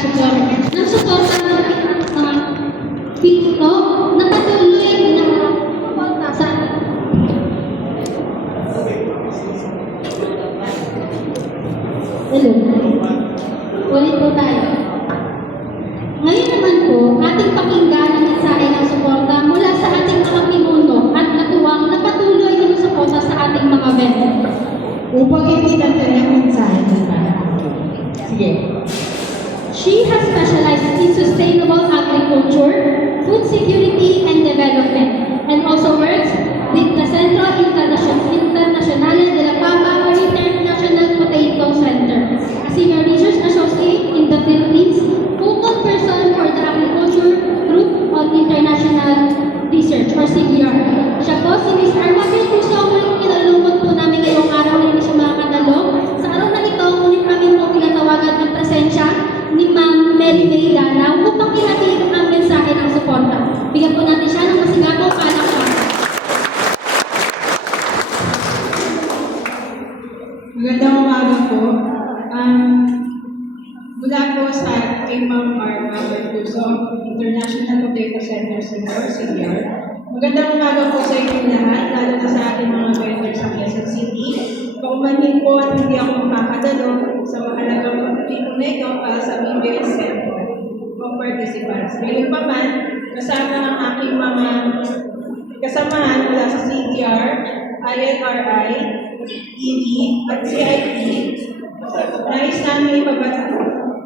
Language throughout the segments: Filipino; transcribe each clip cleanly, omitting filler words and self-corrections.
pagkakasuport ng suporta ng mga pito na patuloy na suporta sa Hello. Ulit po tayo. Ngayon naman po, ating pakinggan ang mensahe ng suporta mula sa ating mga pinuno at katuwang na patuloy ng suporta sa ating mga vendor. Upang hindi ng kanyang mensahe nila. Sige. She has specialized in sustainable agriculture, food security, and development, and also works with the Centro Internazionale de la Papa International Potato Center, a senior research associate in the Philippines, focal person for the Agriculture Group on International Research, or CBR. Siya po si Ms. Arma Pertuso, muling kinalungkot po namin ngayong araw na hindi siya makakadalo. Sa araw na ito, ulit namin po pinatawagan ng presensya ni Ma'am Mary May Danaw upang ihatid ang mensahe ng suporta. Bigyan po natin siya ng masigabong palakpakan. Magandang umaga po. Mula po sa kay Ma'am Arma Pertuso, International Potato Center Senior, CBR. Magandang umaga po sa inyo lahat, lalo na sa ating mga vendors sa Quezon City. Paumanhin po at hindi ako makakadalo sa mahalagang pagpipiko na ito para sa BBS Center of Participants. Ngayon pa man, kasama ang aking mga kasamahan mula sa CBR, INRI, ED, at CIP. Nais namin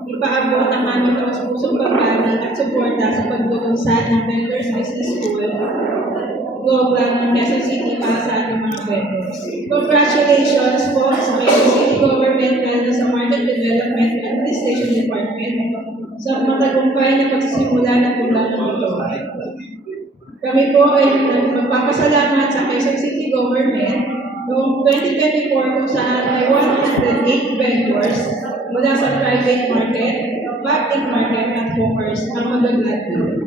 ipaabot ang aming pusong pagkaling at suporta sa paglulunsad ng Vendors Business School Global ng Quezon City para sa ating mga vendors. Congratulations po sa Quezon City Government and sa Market Development Administration Department sa matagumpay na pagsisimula ng programang ito. Kami po ay magpapasalamat sa Quezon City Government noong 2024 kung saan ay 108 vendors mula sa private market, public market, at hawkers ang mag-graduate.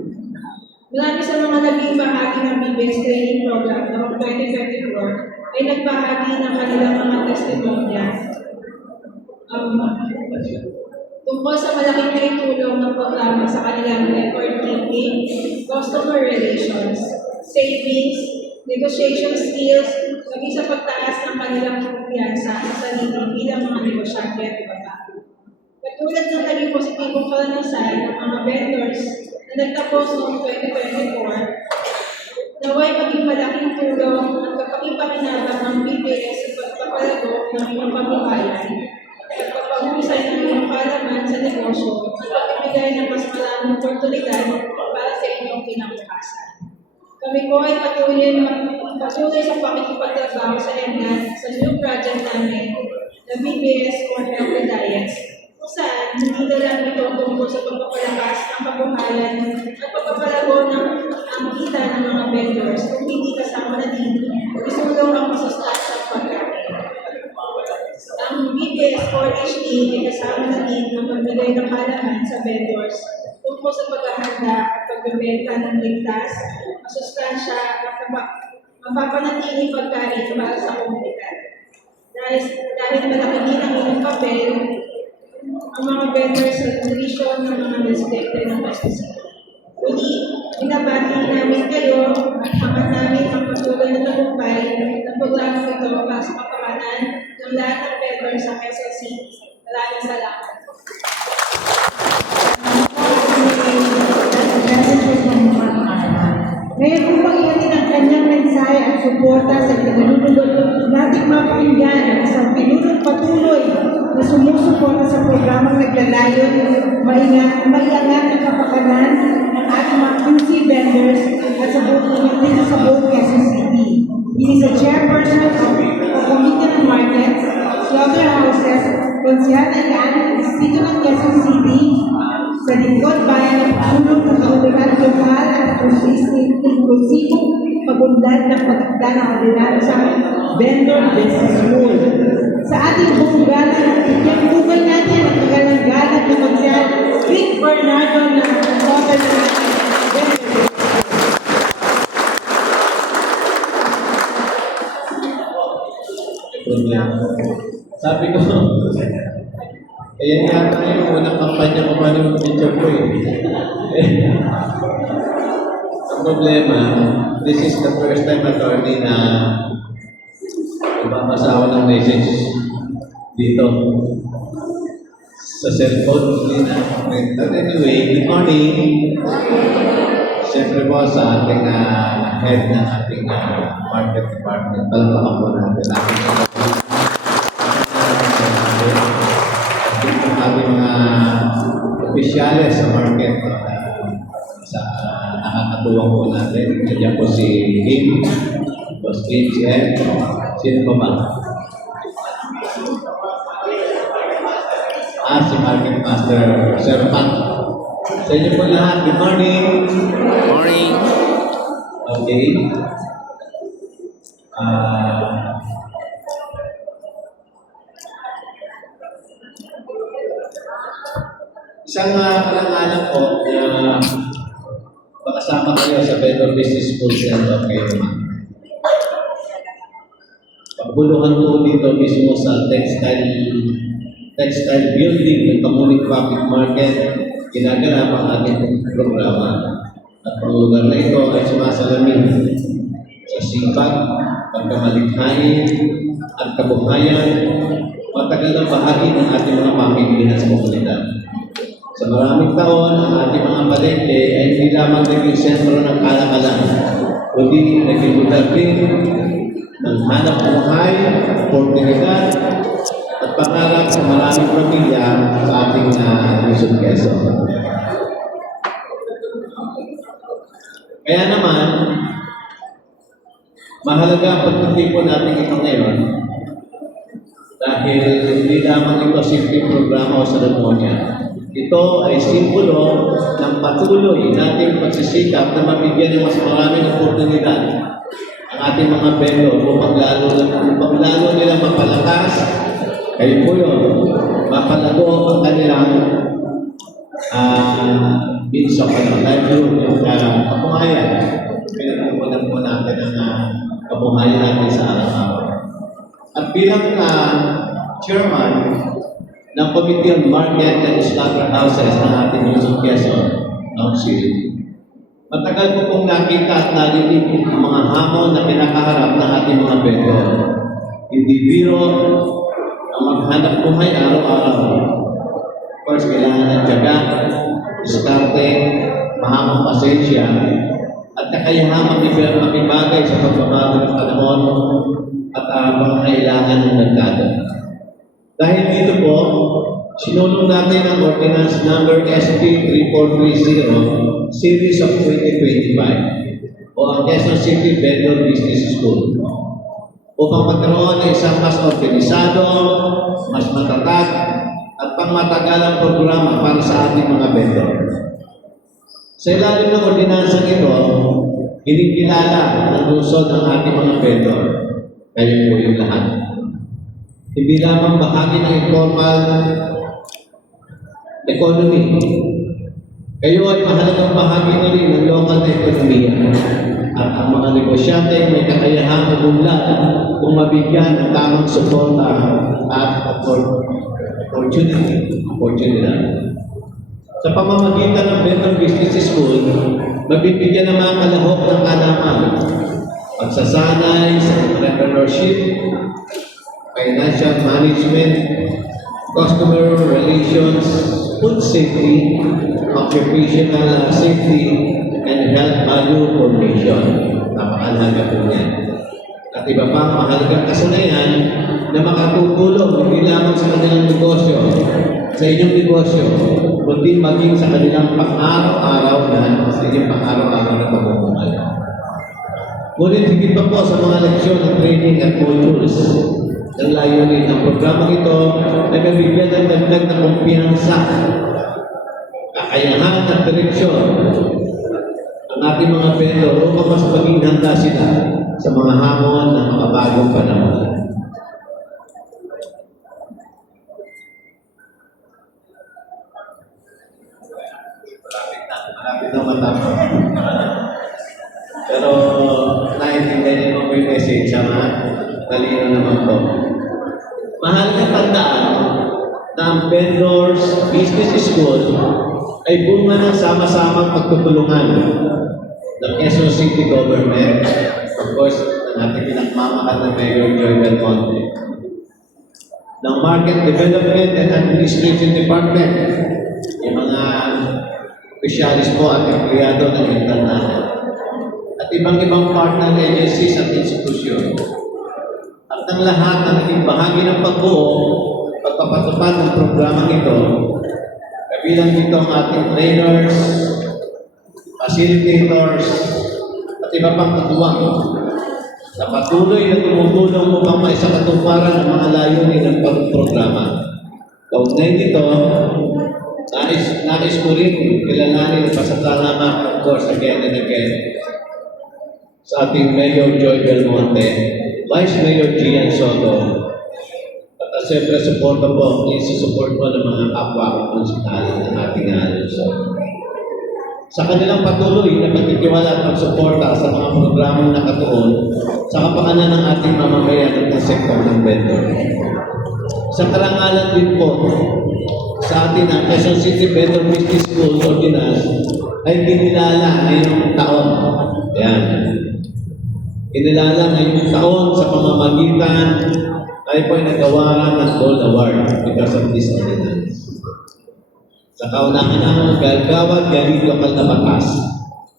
Marami sa mga naging bahagi ng BBS training program noong 2024 ay nagbahagi ng kanilang mga testimonials tungkol sa malaking naitulong ng programa sa kanilang record keeping, customer relations, savings, negotiation skills, naging sa pagtaas ng kanilang kumpiyansa sa sarili bilang mga negosyante at iba pa. Katulad ng naging positibong karanasan ng mga vendors na nagtapos noong 2024, naway maging malaking tulong ang kapakipakinabang ng BBS sa pagpapalago ng inyong pagbabayan at pagpahusay ng inyong kaalaman sa negosyo at pagbibigay ng mas maraming oportunidad para sa inyong kinabukasan. Kami po ay patuloy sa pakikipagtrabaho sa ENGAT sa new project namin na BBS or Healthy Diets, kung saan hindi na lang ito tungkol sa pagpapalakas ng kabuhayan at pagpapalago ng ang kita ng mga vendors kung hindi kasama na din isulong ang masustansyang pagkain. Ang BBS or HD ay kasama na din ang magbigay ng halaman sa vendors tungkol sa paghahanda at pagbebenta ng ligtas, masustansya at mapapanatiling pagkain para sa komunidad. Dahil malaki din ang inyong papel, ang mga vendors sa nutrition ng mga residente ng Quezon City. Uli, binabati namin kayo at hangad namin ang patuloy na tagumpay ng programa ito para sa kapakanan ng lahat ng vendors sa Quezon City. Maraming salamat. Ngayon po pag-ihatid ang kanyang mensahe at suporta sa pinalulunod nating mapakinggan ang isang pinulong patuloy na sumusuporta sa programang naglalayon maiangat ang kapakanan ng ating mga QC vendors at sa buong Quezon City. He is a chairperson of the Committee on Markets, Slaughterhouses, Konsyal Ayan, Distrito ng Quezon City, sa lingkod bayan ng tulong ng kaunlaran lokal at inklusibong pagunlad ng pagkakda ng ordinaryo sa vendor business school. Sa ating buong galang, ikipugay natin ang kagalang galang ng Konsyal Rick Bernardo ng Global Vendor. Sabi ko, Kaya yata yung unang kampanya ko pa ng teacher ko eh. Ang problema, this is the first time attorney na nababasa ako ng message dito sa cellphone. Hindi na. But anyway, good morning. Siyempre po sa ating head ng ating market department. Palamakan po natin. Ang ating mga opisyales sa market sa nakakatuwang po natin. Kaya po si Kim, Boss Kim, si Ed. Sino pa ba? Si Market Master Sir Pat. Sa inyo po lahat, good morning. Morning. Okay. Isang kalangalan po na makasama kayo sa Vendor Business School Center of Kayo. Pagbuluhan po dito mismo sa textile building ng Kamuning Public Market, ginaganap ang ating programa. At ang lugar na ito ay sumasalamin sa sipag, pagkamalikhain, at kabuhayan, matagal na bahagi ng ating mga pamilihan sa komunidad. Sa maraming taon, ang ating mga palengke ay hindi lamang naging sentro ng kalakalan, kundi naging lugar din ng hanap buhay, oportunidad, at pangarap sa maraming pamilya sa ating Luzon, Quezon. Kaya naman, mahalaga ang pagtutipon natin ito ngayon dahil hindi lamang ito simpleng programa o seremonya. Ito ay simbolo ng patuloy nating pagsisikap na mabigyan ng mas maraming oportunidad ang ating mga vendor upang lalo nilang mapalakas, kayo po yun, mapalago ang kanilang means of livelihood, yung kabuhayan. Pinagpupunan po natin ang kabuhayan natin sa araw-araw. At bilang chairman ng Committee on Market and Slaughterhouses ng ating Luzon, Quezon Council, matagal ko pong nakita at narinig ang mga hamon na kinakaharap ng ating mga vendor. Hindi biro ang maghanap buhay araw-araw. Of course, kailangan ng tiyaga, diskarte, mahamang pasensya, at kakayahan makibagay sa pagbabago ng panahon at pangangailangan ng merkado. Dahil dito po, sinulong natin ang Ordinance Number SB 3430 Series of 2025 o ang Quezon City Vendor Business School upang magkaroon ng isang mas organisado, mas matatag at pangmatagalang programa para sa ating mga vendor. Sa ilalim ng ordinansang ito, kinikilala ng lungsod ang ating mga vendor. Kayo po yung lahat. Hindi lamang bahagi ng informal economy. Kayo ay mahalagang bahagi na rin ng local na ekonomiya. At ang mga negosyante may kakayahang umunlad kung mabigyan ng tamang suporta at opportunity. Sa pamamagitan ng Vendor Business School, mabibigyan ng mga kalahok ng kalaman, pagsasanay sa entrepreneurship, financial management, customer relations, food safety, occupational safety, and health value formation. Napakalaga po niyan. At iba pang mahalagang kasanayan na makatutulong hindi lamang sa kanilang negosyo, sa inyong negosyo, kundi maging sa kanilang pang-araw-araw na pamumuhay. Ngunit higit pa po sa mga leksyon ng training at modules ng layunin ng programang ito ay nabibigyan ng dagdag na kumpiyansa, kakayahan at direksyon ang ating mga vendor upang mas maging handa sila sa mga hamon ng mga bagong panahon. Malapit na matapos. Pero naiintindihan niyo po yung message, talino naman po. Mahal na tandaan na ang ang vendors business school ay bunga ng sama-samang pagtutulungan ng Quezon City Government, of course, ng ating pinakmamahal na Mayor Joy Belmonte, ng Market Development and Administration Department, yung mga opisyalis po at empleyado ng internet, at ibang-ibang partner agencies at institusyon. At ang lahat na naging bahagi ng pagbuo, pagpapatupad ng programang ito, kabilang dito ang ating trainers, facilitators, at iba pang katuwang na patuloy na tumutulong upang maisakatuparan ang mga layunin ng programa. Kaugnay nito, nais ko rin kilalanin pasasalamat, of course, again and again, sa ating Mayor Joy Belmonte, Vice Mayor Gian Soto, at siyempre support po, isusupport po ng mga kapwa konsyonal ng ating Luzon. Sa kanilang patuloy na pagtitiwala at pagsuporta sa mga programang nakatuon sa kapakanan ng ating mamamayan at ng sektor ng vendor. Sa karangalan din po, sa atin ang Quezon City Vendor Business School Ordinance ay kinilala ngayong taon. Yan. Kinilala ngayong taon sa pamamagitan ay po ay nagawaran ng Gold Award because of this ordinance. Sa kaunangan ng gagawad galing lokal na batas.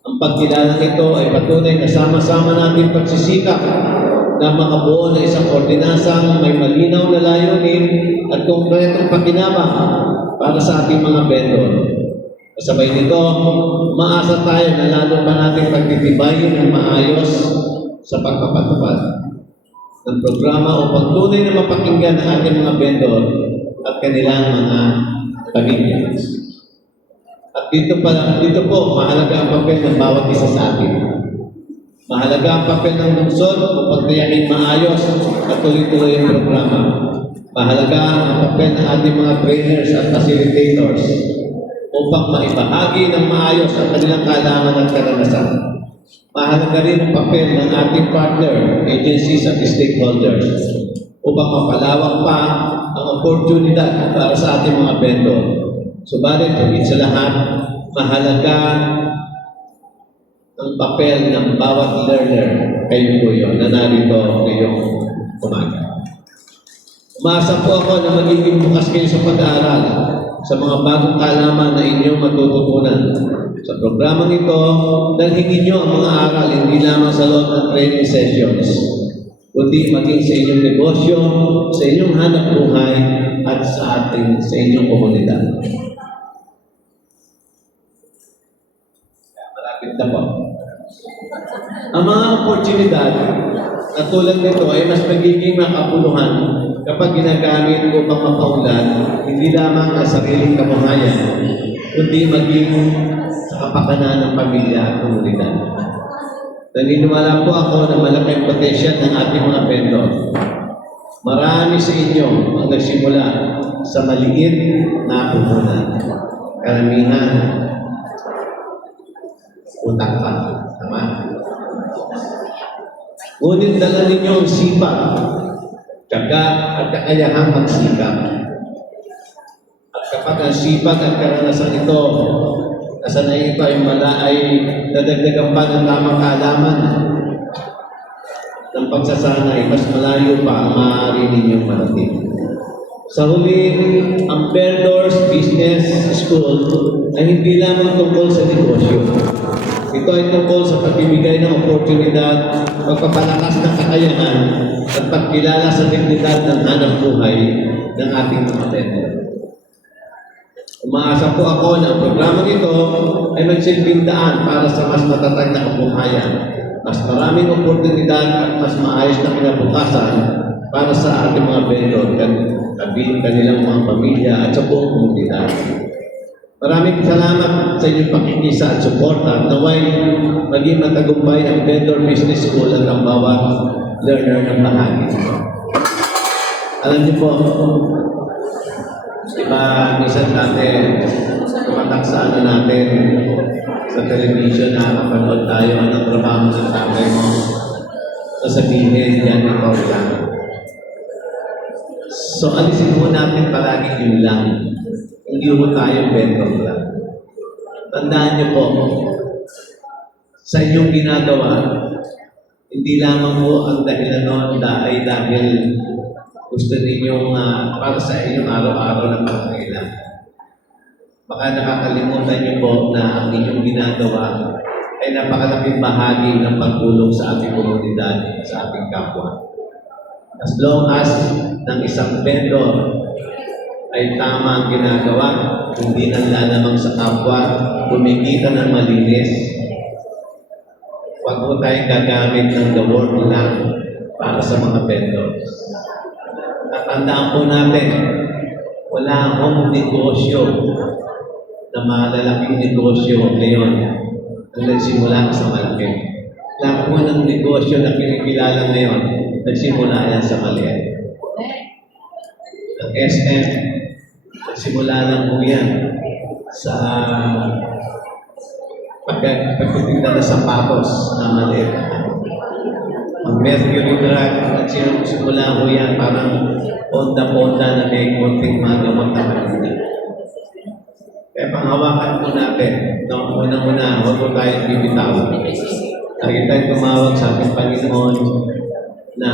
Ang pagkilala nito ay patunay na sama-sama natin pagsisikap na makabuo na isang ordinansang may malinaw na layunin at konkretong pakinabang para sa ating mga vendor. Kasabay nito, maasa tayo na lalo pa natin pagtitibayin ng maayos sa pagpapatupad ng programa upang tunay na mapakinggan ang ating mga vendor at kanilang mga pamilya. At dito po, mahalaga ang papel ng bawat isa sa atin. Mahalaga ang papel ng lungsod upang tiyakin maayos at tuloy-tuloy ang programa. Mahalaga ang papel ng ating mga trainers at facilitators upang maibahagi ng maayos ang kanilang kaalaman at karanasan. Mahalaga rin ang papel ng ating partner, agencies at stakeholders upang mapalawak pa ang oportunidad para sa ating mga vendor. Subalit, higit sa lahat, mahalaga ang papel ng bawat learner kayo po yun na narito ngayong umaga. Umasa po ako na magiging bukas kayo sa pag-aaral sa mga bagong kaalaman na inyong matututunan. Sa programang ito, dalhin ninyo ang mga aral hindi lamang sa loob ng training sessions, kundi maging sa inyong negosyo, sa inyong hanap buhay, at sa inyong komunidad. Malapit na po. Ang mga oportunidad na tulad nito ay mas magiging makabuluhan kapag ginagamit upang mapaunlad hindi lamang ang sariling kabuhayan, kundi maging sa kapakanan ng pamilya at komunidad. Naniniwala po ako na malaking potensyal ng ating mga vendor. Marami sa inyo ang nagsimula sa maliit na puhunan. Karamihan, utang pa. Tama? Ngunit dala ninyo ang sipag, tiyaga at kakayahang magsikap. At kapag ang sipag at karanasan ito, kasanay ito ay nadagdagan pa ng tamang kaalaman ng pagsasanay, mas malayo pa ang maaari ninyong marating. Sa huli, ang Vendors Business School ay hindi lamang tungkol sa negosyo. Ito ay tungkol sa pagbibigay ng oportunidad, pagpapalakas ng kakayahan, at pagkilala sa dignidad ng hanap buhay ng ating mga vendor. Umaasa po ako na ang programang ito ay magsilbing daan para sa mas matatag na kabuhayan, mas maraming oportunidad at mas maayos na kinabukasan para sa ating mga vendor, kanilang mga pamilya at sa buong komunidad. Maraming salamat sa inyong pakikisa at suporta at naway maging matagumpay ang Vendor Business School at ang bawat learner ng bahagi. Alam niyo po, diba, minsan natin tumatak sa natin sa television na kapanood tayo ng trabaho ng tatay mo. Sasabihin, yan ito lang. So, alisin mo natin palagi yun lang. Hindi mo tayo vendor lang. Tandaan niyo po, sa inyong ginagawa, hindi lamang po ang dahilan noon ay dahil gusto ninyong para sa inyong araw-araw na pangangailangan. Baka nakakalimutan niyo po na ang inyong ginagawa ay napakalaking bahagi ng pagtulong sa ating komunidad, sa ating kapwa. As long as ng isang vendor ay tama ang ginagawa, hindi nanlalamang sa kapwa, kumikita ng malinis, huwag po tayong gagamit ng the word lang para sa mga vendors. At tandaan po natin, wala akong negosyo na malalaking negosyo ngayon na nagsimula sa malaki. Lahat po ng negosyo na kinikilala ngayon, nagsimula yan sa maliit. Ang SM, nagsimula lang po yan sa pagtitinda ng sapatos na maliit. Ang Mercury Drug, nagsimula po yan parang onda-onda na may konting magamot na kanina. Kaya panghawakan po natin, unang-una, huwag po tayong bibitaw. Lagi tayong tumawag sa ating Panginoon na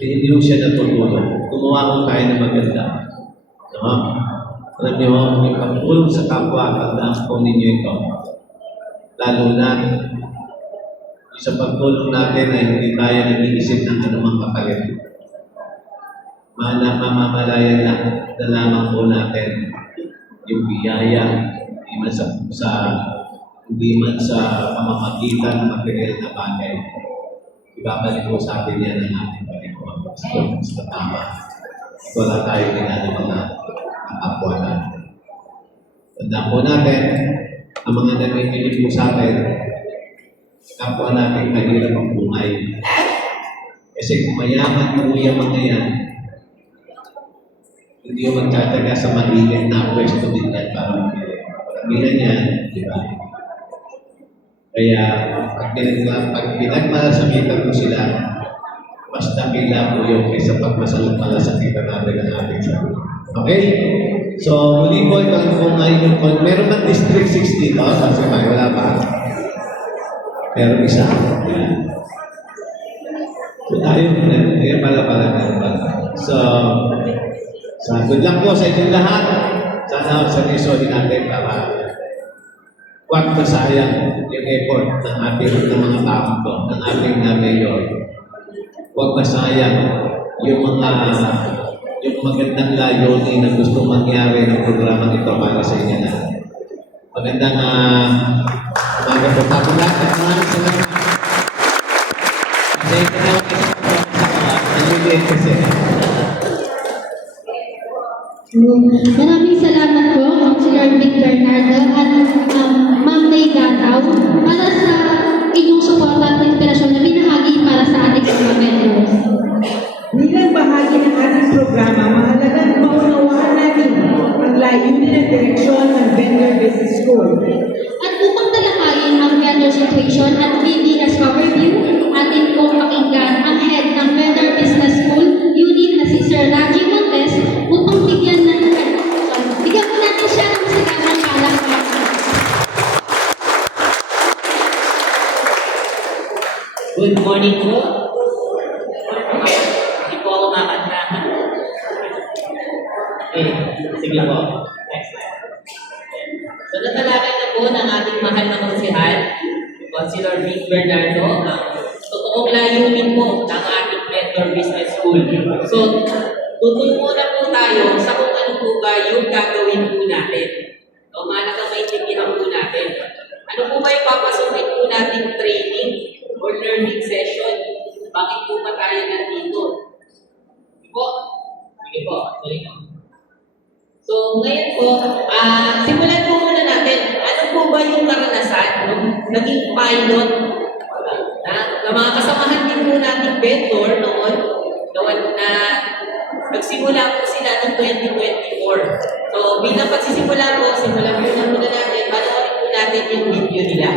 hindi mo siya natutulong. Gumawa ko tayo ng maganda. No? Alam niyo, yung pagtulong sa kapwa, tandaan po ninyo ito. Lalo na, sa pagtulong natin ay hindi tayo nag-iisip ng anumang kapalit. Mamamalayan lang na lamang po natin yung biyaya, hindi man sa pamamagitan ng material na bagay. Ibabalik po sa atin yan ng ating Panginoon. Sa tama. Wala tayong ginagawa na kapwa natin. Tandaan po natin, ang mga nagkikinig po sa atin, kapwa natin mahirap ang buhay. Kasi kung mayaman po yung mga yan, hindi yung magtataga sa maliit na pwesto din yan para mamili. Pagbilan yan, di ba? Kaya, pag pinagmalasakitan mo sila, mas dakila po yung kaysa pagmalasakitan natin ang ating sarili. Okay? So, muli po, ito po ngayon po. Meron bang District 6 dito? Kasi may wala pa. Meron isa. So, tayo, So, good luck po sa inyong lahat. Sana seryosohin natin para huwag masayang yung effort ng ating mga tao to, ng ating mayor. Huwag masayang yung magandang layunin na gusto mangyari ng programang ito para sa inyo na. Magandang umaga po. Tapos lahat at maraming salamat. Kasi ito na ang kasi. Maraming salamat po, Councilor Vic Bernardo at Ma'am May Gataw para sa inyong suporta at inspirasyon na binahagi para sa ating mga vendors. Bilang bahagi ng ating programa, mahalagang maunawaan natin ang layunin at direksyon ng Vendor Business School. At upang talakayin ang vendor situation at BBS overview, atin pong pakinggan ang head ng Vendor Business School unit na si Sir Raji Montes upang bigyan po natin siya ng sigawan palakpakan. Good morning po. Hindi po ako makanta. Sige po. So, natalakay na po ng ating mahal na konsihal, Councilor Vic Bernardo, ang totoong layunin po ng ating Vendor Business School. So, tutungo na po tayo sa kung ano po ba yung gagawin po natin. So, mahalagang maintindihan po natin. Ano po ba yung papasukin po nating training or learning session? Bakit po ba tayo nandito? Sige po. So, ngayon po, simulan po muna natin. Ano po ba yung karanasan nung naging pilot na mga kasamahan din po nating vendor noon na nagsimula po sila noong 2024. So, bilang pagsisimula po, simulan muna natin. Panoorin po natin yung video nila.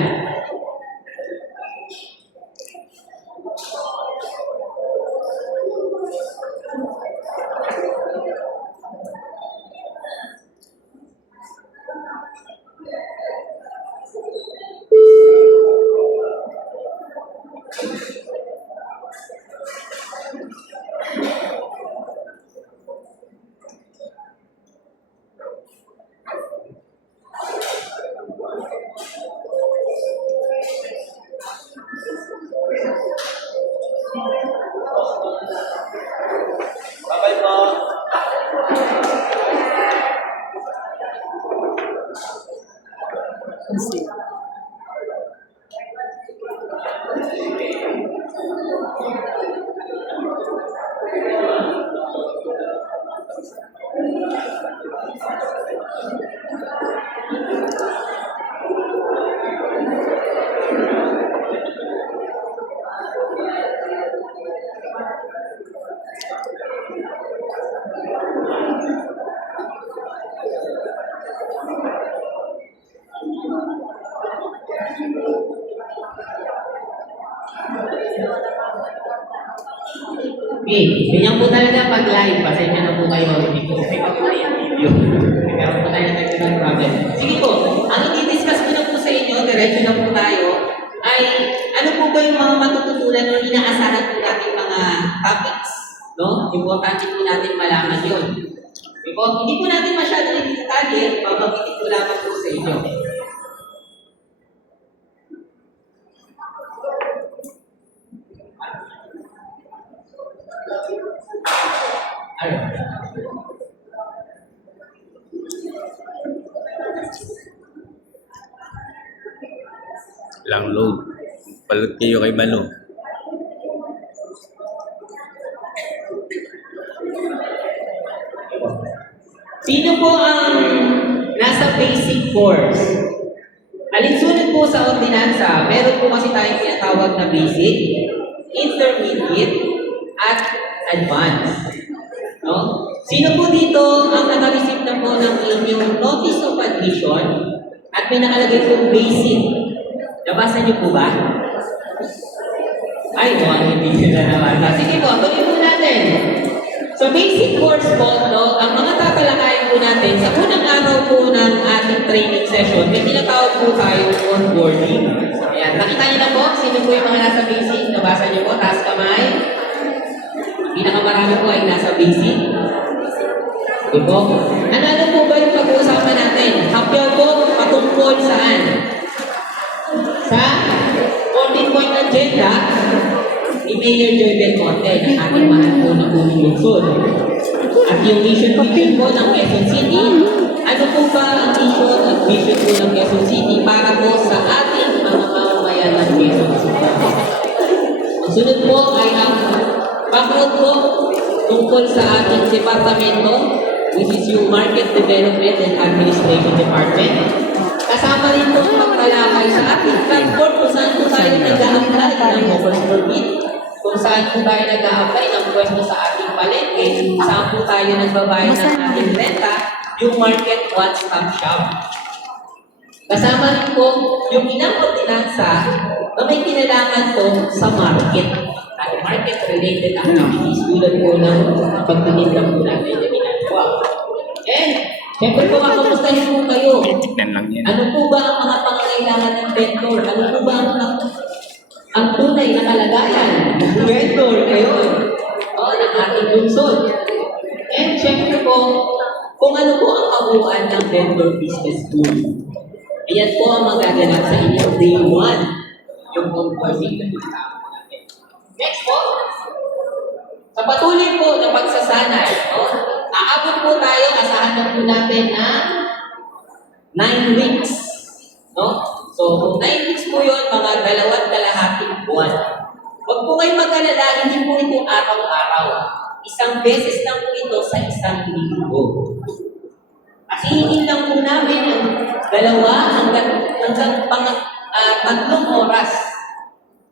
Okay, ganyan po talaga pag live. Pasensya na po kayo. Hindi ko okay pa po yung video. Kaya po tayo technical problem. Sige po, ang i-discuss ko na po sa inyo, diretso na po tayo, ay ano po ba yung mga matututunan o inaasahan po natin mga topics? No? Importante po natin malaman yun. Okay po? Hindi po natin masyadong i-detalye, papabitin ko lamang po sa inyo. Lang load. Palit kayo kay Mano. Sino po ang nasa basic course? Alinsunod po sa ordinansa, meron po kasi tayong tinatawag na basic, intermediate, at advanced. No? Sino po dito ang naka-receive na po ng inyong notice of admission at may nakalagay po basic? Nabasa niyo po ba? Ay, hindi nyo na nabasa. Sige po, tuloy po natin. Sa basic course po, no, ang mga tatalakayin po natin, sa unang araw po ng ating training session, may tinatawag po tayo onboarding. Ayan, nakita niyo na po, sino po yung mga nasa basic? Nabasa niyo po, taas kamay. Pinakamarami po ay nasa basic. Okay po. Ano po ba yung pag-uusapan natin? Hapyaw po, patungkol saan? Sa 14-point agenda ni Mayor Joy Belmonte ng ating mahal po na unang lungsod. At yung mission vision po ng Quezon City, ano po ba ang mission at vision po ng Quezon City para po sa ating mga mamamayan ng Quezon City? Ang sunod po ay ang background po tungkol sa ating departamento, which is yung Market Development and Administration Department. Kasama rin po ang pagtalakay sa ating transport kung saan po tayo nag-a-apply ng Mobile Permit, kung saan po tayo nag-a-apply ng pwesto sa ating palengke, saan po tayo nagbabayad ng ating renta, yung Market One-Stop Shop. Kasama rin po yung inang ordinansa na may kinalaman po sa market at market-related activities tulad po ng pagtitinda po natin na ginagawa. And, siyempre po makamustahin po kayo. Tignan lang yan. Ano po ba ang mga pangangailangan ng vendor? Ano po ba ang tunay na kalagayan ng vendor ngayon? Ng ating lungsod. And siyempre po, kung ano po ang kabuuan ng vendor business school. Ayan po ang magaganap sa inyo day 1. Yung onboarding na tinatawag natin. Next po, sa patuloy po na pagsasanay, aabot po tayo, asahan na po natin ng 9 weeks. No? So, kung 9 weeks po yun, mga 2.5 buwan. Huwag po kayong mag-alala, hindi po ito araw-araw. Isang beses lang po ito sa isang linggo. Kasi hindi lang po namin ang 2 hanggang 3 oras,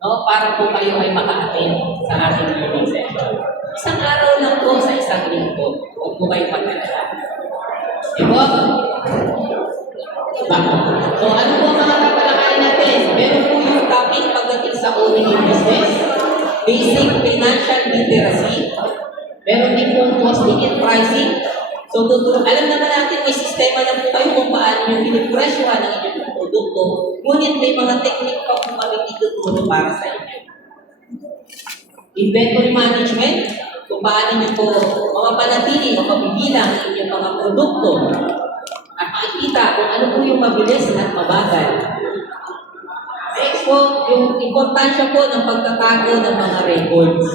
no, para po kayo ay maka-attend sa ating learning session. Isang araw lang po sa isang linggo. Huwag po kayo mag-alala. Diba? So, ano po ang mga tatalakayin natin? Meron po yung topic pagdating sa owning in business, basic financial literacy, meron din po costing and pricing. So, alam naman natin may sistema na po kayo kung paano yung pinipresyohan ng inyong produkto, ngunit may mga technique pa po kami ituturo para sa inyo. Inventory management, kung paano nyo po mapapanatili o mapigilan ang inyong mga produkto at makikita kung ano po yung mabilis at mabagal. Next po, yung importansya po ng pagtatago ng mga records.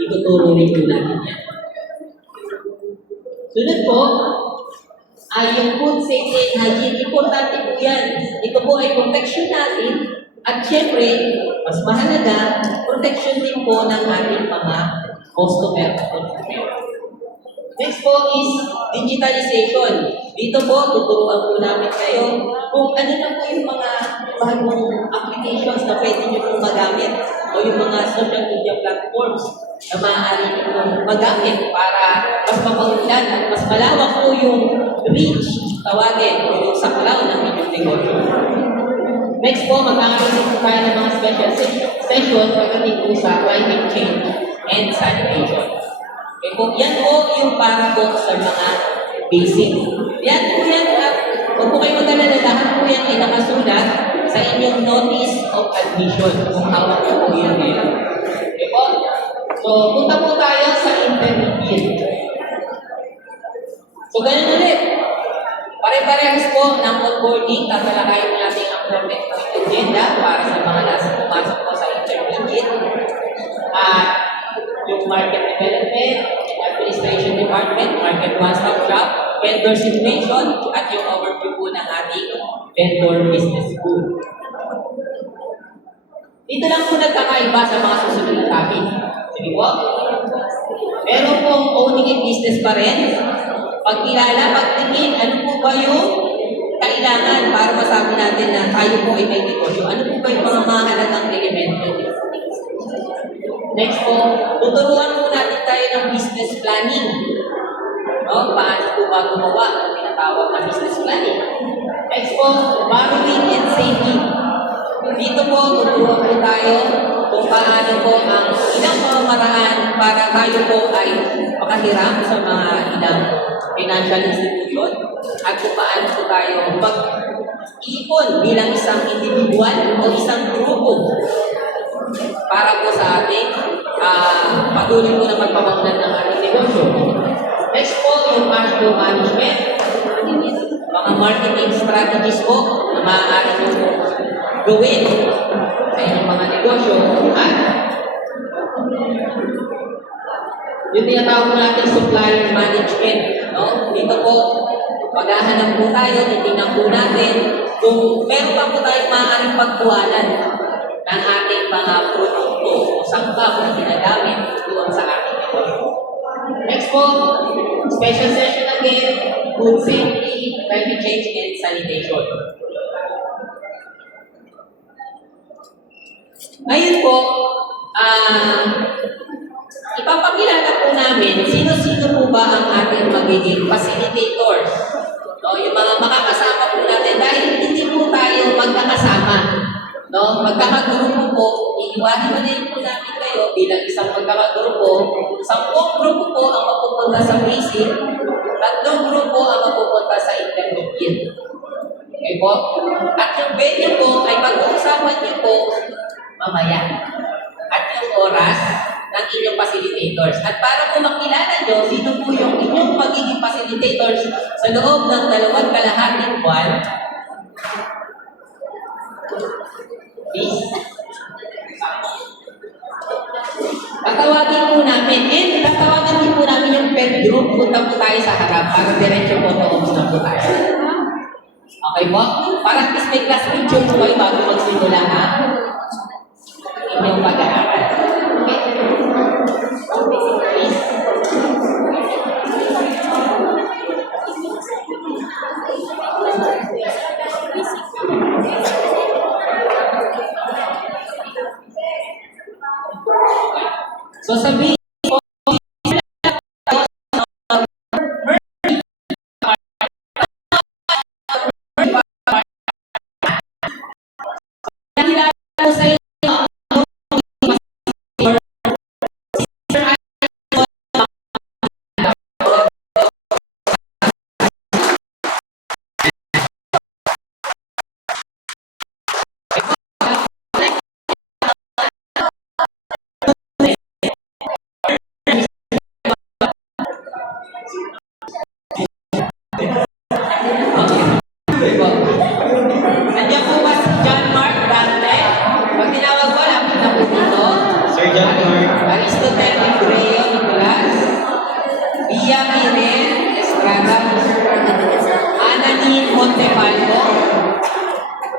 Ituturo rin po natin yan. Sunod po, ay yung food safety and hygiene Importante po yan. Ito po ay protection natin at syempre, mas mahalaga, protection din po ng ating mga customer. Next po is digitalization. Dito po, tuturuan po namin kayo kung ano na po yung mga bagong applications na pwede nyo pong magamit o yung mga social media platforms na maaari nyo pong magamit para mas mapagulan at mas malawak po yung reach, tawagin, o yung saklaw ng inyong negosyo. Next po, magkakaroon din po tayo ng mga special session pagdating po sa climate change and sanitation. Okay po, yan po yung para po sa mga basic. Yan po yan, huwag po kayo mag-alala, lahat po yan ay nakasulat sa inyong notice of admission kung hawak po yan ngayon. Okay po? So, punta po tayo sa intermediate. So, ganun ulit. Pare-parehas po ng onboarding, tatalakayin natin ang project agenda para sa mga nasa pumasok po sa intermediate. Yung market development, administration department, market one-stop shop, vendor situation, at yung overview po ng ating vendor business school. Dito lang po nagkakaiba sa mga susunod na topic. Sige po. Meron pong owning and business pa rin. Pagkilala, pagtingin, ano po ba yung kailangan para masabi natin na tayo po ay may negosyo? Ano po ba yung mga mahalagang elemento? Next po, tuturuan po natin tayo ng business planning. No? Paano po ba gumawa ng tinatawag na business planning? Next po, borrowing and saving. Dito po, tuturuan po tayo kung paano po ang ilang pamamaraan para tayo po ay makahiram sa mga ilang financial institution at kung paano po tayo mag-ipon bilang isang individual o isang grupo para po sa ating patuloy po na pagpapagulan ng ating negosyo. Next po, yung cash flow management, mga marketing strategies po na maaari nyo po gawin sa inyong mga negosyo at yung tinatawag po natin supplier management. No? Dito po, maghahanap po tayo, titignan po natin kung meron pa po tayong maaaring pagkuhanan ng ating mga produkto o sangkap na ginagamit doon sa ating negosyo. Next po, special session again, food safety, climate change, and sanitation. Ngayon po, ipapakilala po namin sino-sino po ba ang ating magiging facilitators. No, yung mga makakasama po natin dahil hindi po tayo magkakasama. No, magkakagrupo po, iiwanan po namin kayo bilang isang magkakagrupo. 10 grupo po ang mapupunta sa basic, 3 grupo ang mapupunta sa intermediate. Okay po? At yung venue po ay pag-uusapan niyo po mamaya. At yung oras ng inyong facilitators. At para po makilala nyo, sino po yung inyong magiging facilitators sa loob ng 2.5 buwan, please, tatawagin po namin. And tatawagin din po namin yung pet group. Punta po tayo sa harap para diretso po na po tayo. Okay po? Para at least may class picture po kayo bago magsimula ha? Inyong pag-aaral. So sabihin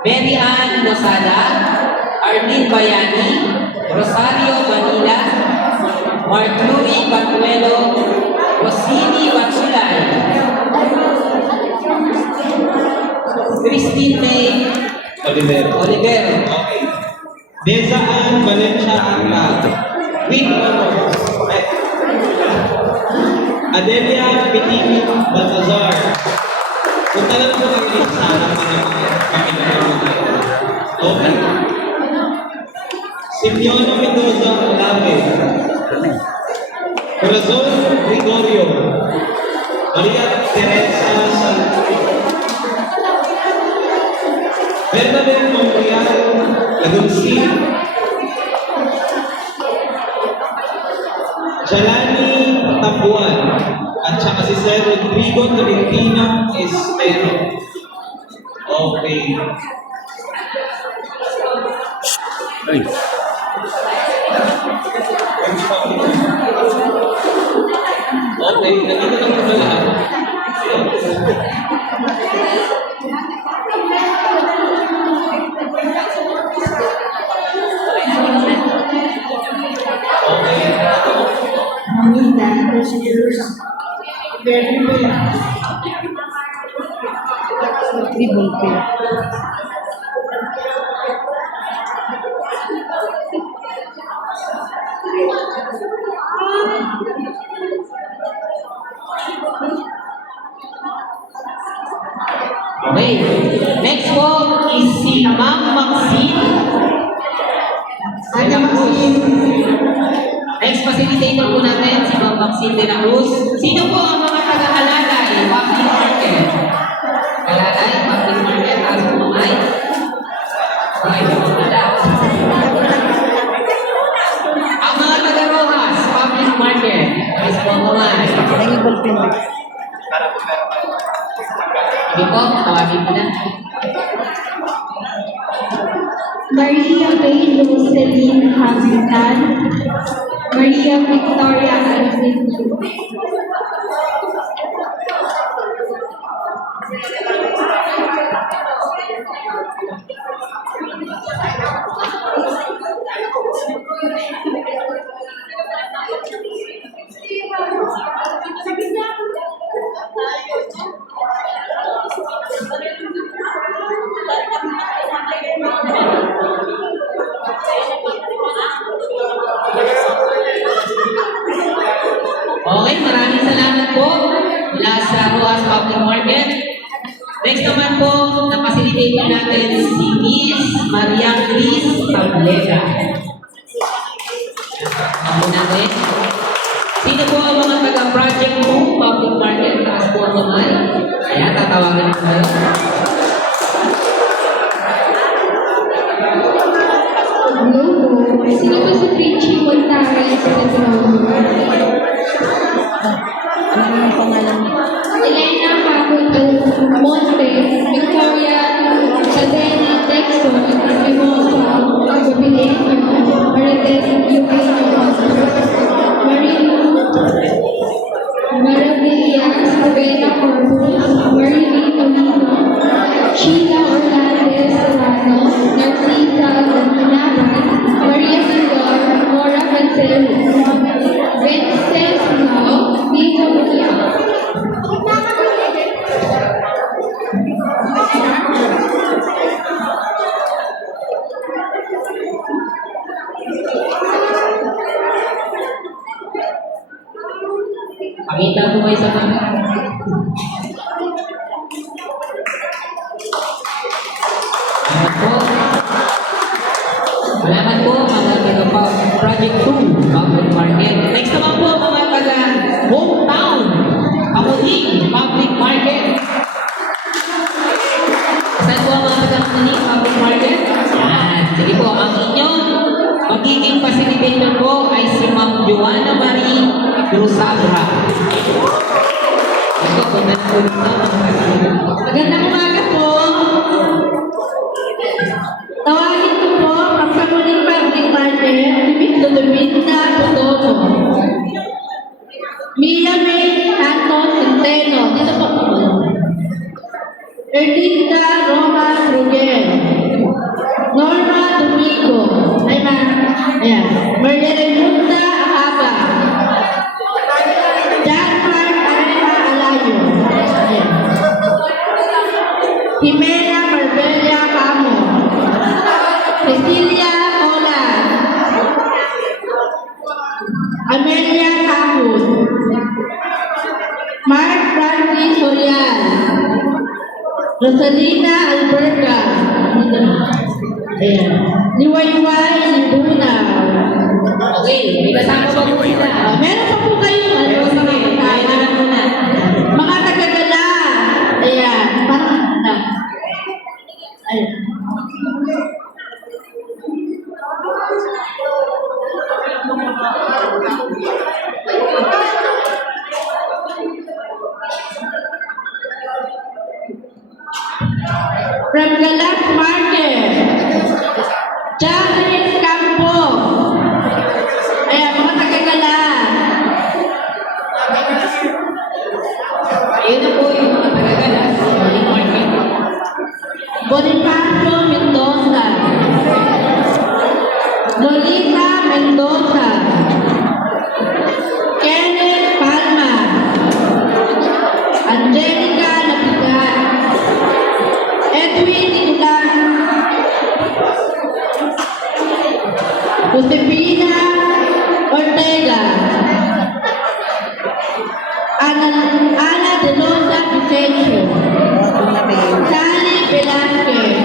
Mary Ann Lozada, Arlene Bayani, Rosario Manila, Mark Louis Batuelo, Rosini Batsulay, Christine May Olivero. Olivero, Okay. Deza Ann Valencia Arca. With honors. Okay. Adelia Pitimi Baltazar. Punta lang po kami dito sa harapan ng mga Panginoon. Okay. Simeona Mendoza Olave. Corazon Gregorio. Maria Teresa Bernabel Montreal Lagunsi. Jalani Tapuan at saka si Sir Rodrigo Tolentino Estero. Okay. Ay, Okay, nandito na muna lahat. Okay. Next po is si Ma'am Maxine. Ana Maxine. Next facilitator po natin, si Ma'am Maxine de la Cruz. Sino po ang mga taga-alalay? Public market. Alalay, public market. Taas po kamay. Okay, wala. Ang mga taga-Rojas, public market. Taas po kamay. Sige po, tawagin mo na. Maria Bello Celine Hamilton, Maria Victoria Alvin. Okay, maraming salamat po mula sa Rojas Public Market. Next naman po, na-facilitate na natin si Miss Maria Cris Tableta. Ako natin. Sino po ang mga taga-Project 2 Public Market? Taas po ang kamay. Kaya tatawagan ko kayo. Hello po. Sino ba si Richie Montares sa Elena Habon Almonte, Victoria Cadena Dexon, Mimosa, Jubilation, Marites Eugenio, Marino Maravillas, Rubena Corpus, Marilyn Tolino, Sheila Orlandez Serrano, Narcisa Manaban, Maria Sindor, Mora Vancelos, Wenceslao, Nino Mulia. Pakita po kayo sa mga. Salamat po mga taga-Project 2 Public Market. Next naman po mga taga-Hometown Kamuning Public Market. Saan po ang mga taga-Kamuning Public Market? Yan. Sige po, ang inyong magiging facilitator po ay si Ma'am Joanna Marie Cruzabra. Ito, punta na po dito ang facilitator. Magandang umaga po. Tawagin ko po ang Kamuning Public Market, Miss Ludovina Totono. Mia May Anton Centeno. Dito po po. Erlinda Roma Rugel. Arbelia Camo, Cecilia Ola, Amelia Cahun, Mark Franklin Sorial, Rosalina Alberga, Liwayway Libuna. Okay, may kasama pa po sila. Meron pa po kayong ano, Sige, mga kaya kasama. na muna. Mga tagagala. Ayan, parang na. Ayan. From Galas Market, Jacqueline Campo. Ayan, mga tagagala. Ayun na po yung mga tagagala. Morning, morning. Bonifacio Mendoza, Lolita Mendoza, Kenneth Palma, Angelica Napigat, Edwin Nicolas, Josefina Ortega, Ana de Rosa Vicencio, Sally Velasquez,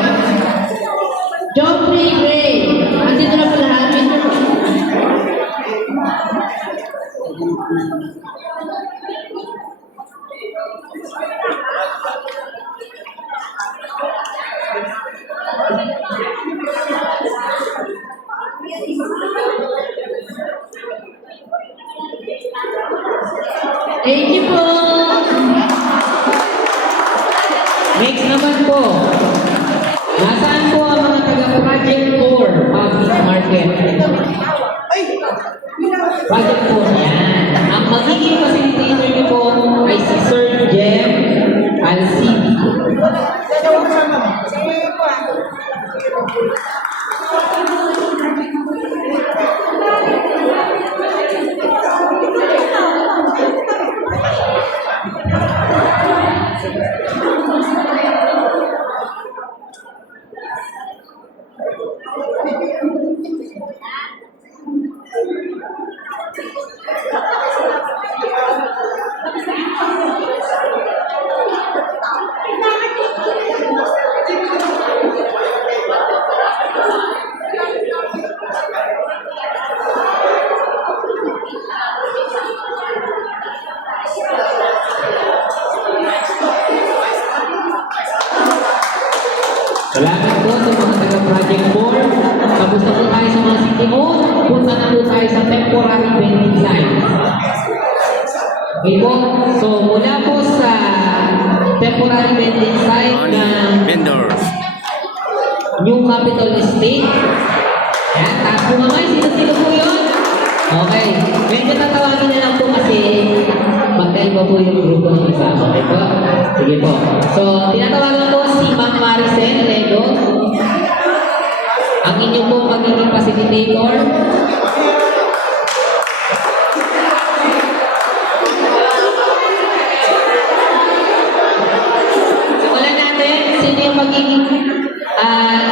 Joffrey Gray. Andito na po lahat. Thank you po. Next naman po. Nasaan po ang mga taga-Project 4 Public Market? Project 4, yan. Ang magiging facilitator niyo po ay si Sir Jem Alcidi. Salamat po sa mga taga-Project 4. Tapos na po tayo sa mga CTO. Punta na po tayo sa temporary vending site. Okay po. So, mula po sa temporary vending site ng Vendors. New Capital Estate. Ayan, taas po mga sino-sino po yun? Okay. Medyo tatawagin na lang po kasi magkaiba po yung grupo ng isa. Okay po? Sige po. So, tinatawagan ko si Ma'am Maricel Lego. Ang inyong pong magiging facilitator. Simulan natin. Sino yung magiging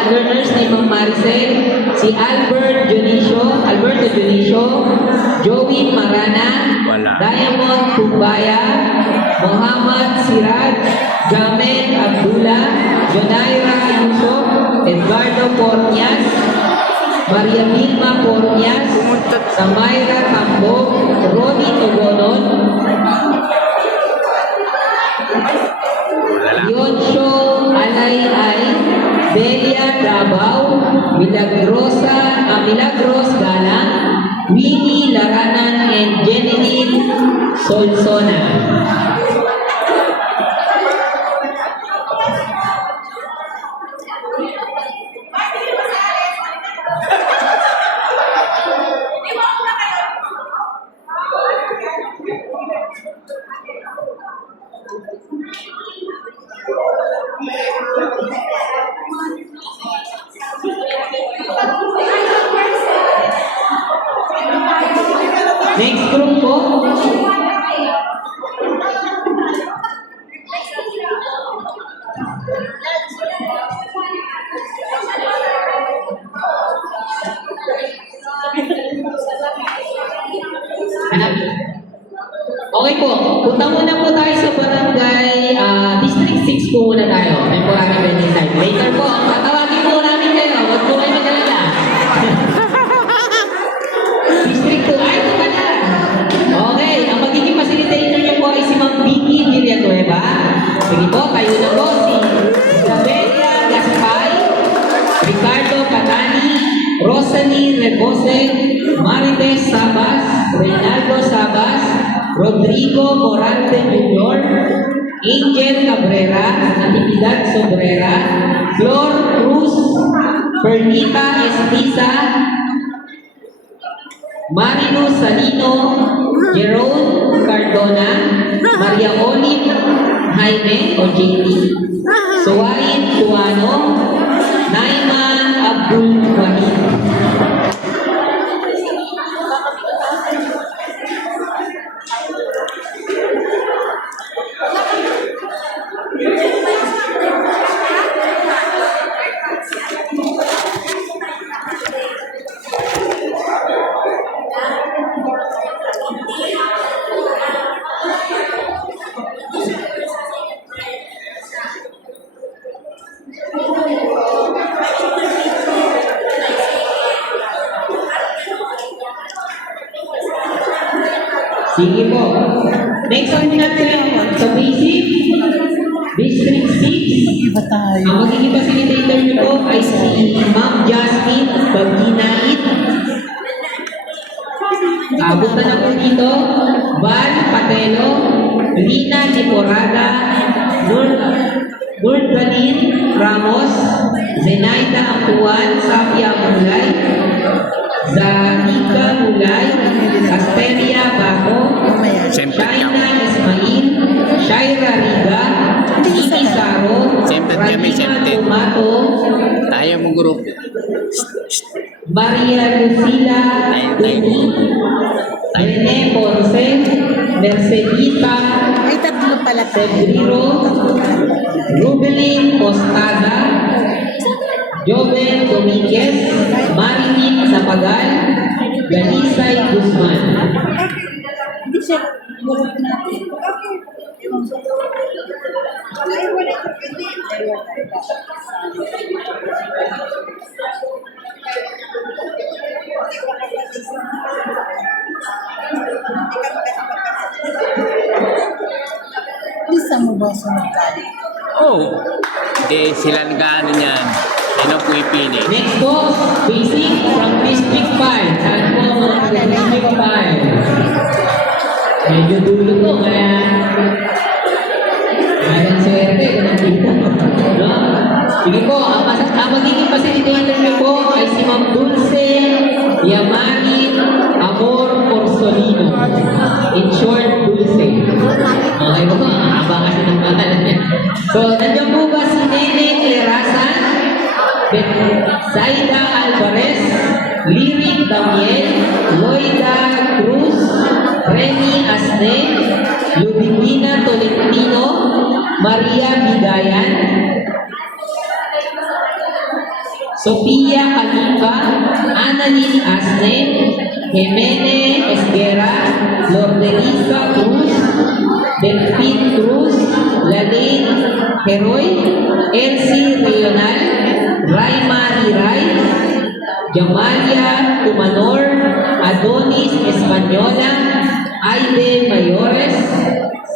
learners ni Ma'am Maricel? Si Alberto Dionisio, Joey Marana, Wala. Diamond Tubaya, Muhammad Siraj, Jamel Abdullah, Jonaira Yusuf, Edgardo Pornias, Maria Vilma Pornias, Samaira Cambo, Ronnie Togonon, Yonsho Alay, Belia Davao, Milagros Galang, Winnie Laranan, and Jeneline Solsona. Next group po. Recose, Marites Sabas, Reynaldo Sabas, Rodrigo Morante Jr., Angel Cabrera, Natividad Sobrera, Flor Cruz, Pernita Estiza, Marino Salino, Jerome Cardona, Maria Olive Jaime o JT, Suwain Tuano, Naima Abdul Wahid. Sige po. Next on natin sa basic, District 6. Ang magiging facilitator niyo po ay si Ma'am Jasmine Bagginait. Punta na po dito, Val Patelo, Lina Deporada, Nurdalin Ramos, Zenaida Ampuan, Safia Mulay, Zahika Mulay, Asteria Baco, Shaina Ismail, Shaira Riga, Kiki Saro, Radina Tomato, Tayo mong grupo. Maria Lucila Deni, Rene Ponce, Mercedita Ay, tatlo pala tayo. Sebriro, Rubelin Postada, Joven Dominguez, Marilyn Napagal, Galisay Guzman. Hindi siya group natin. Ay, wala ko pwede. Bisa mo ba sunod tayo? Oh, hindi sila nag-ano niyan. Sino po ipili? Next po, basic from District 5. Saan po mga District 5? Medyo dulo to, kaya maraming swerte kung nandito. No? Sige po, ang magiging facilitator niyo po ay si Ma'am Dulce Yamani Amor Porsolino. In short, Dulce. Okay po, ang haba kasi ng pangalan niya. So, nandiyan po ba si Nene Clerasan, Zaida Alvarez, Lyric Damiel, Loida Cruz, Remy Asne, Ludivina Tolentino, Maria Bigayan, Sofia Kalifa, Annalyn Asne, Jimene Esguera, Lourdelisa Cruz, Delphine Cruz, Lalaine Heroy, Elsie Leonal, Raima Riray, Jamalia Tumanor, Adonis Española, Aiden Mayores,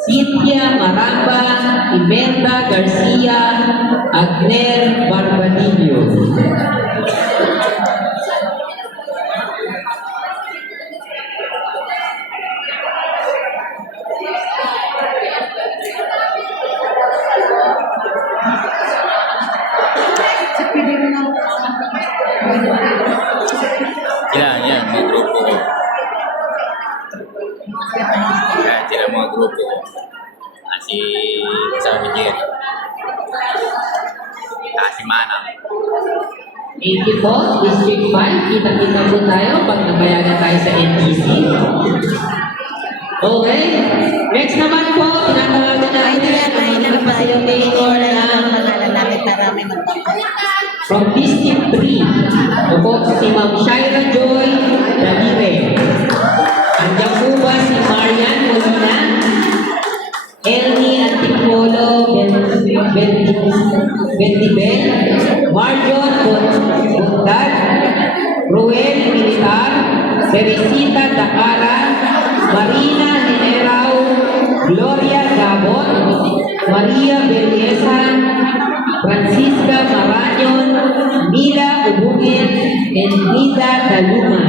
Cynthia Maramba, Imelda Garcia, Agner Barbadillo. Yan, mga grupo ko. Yan, sila mga grupo ko. Si kasama ni Jerry. Si Manang. Thank you po, District 5. Kita-kita po tayo pag nabayagan tayo sa NTC. Okay. Next naman po, tinatawagan natin ang facilitator ng Pangalan natin marami magpapalala. from District 3. Opo, si Ma'am Shaira Joy Dalire. Andiyan po ba si Marian Molina, Elnie Antipolo Bendibel, Marjon Bundad, Ruel Militar, Teresita Dakara, Marina Generao, Gloria Gabon, Maria Beliesa, Francisca Marañon, Mila Ubungin, and Rita Daluman.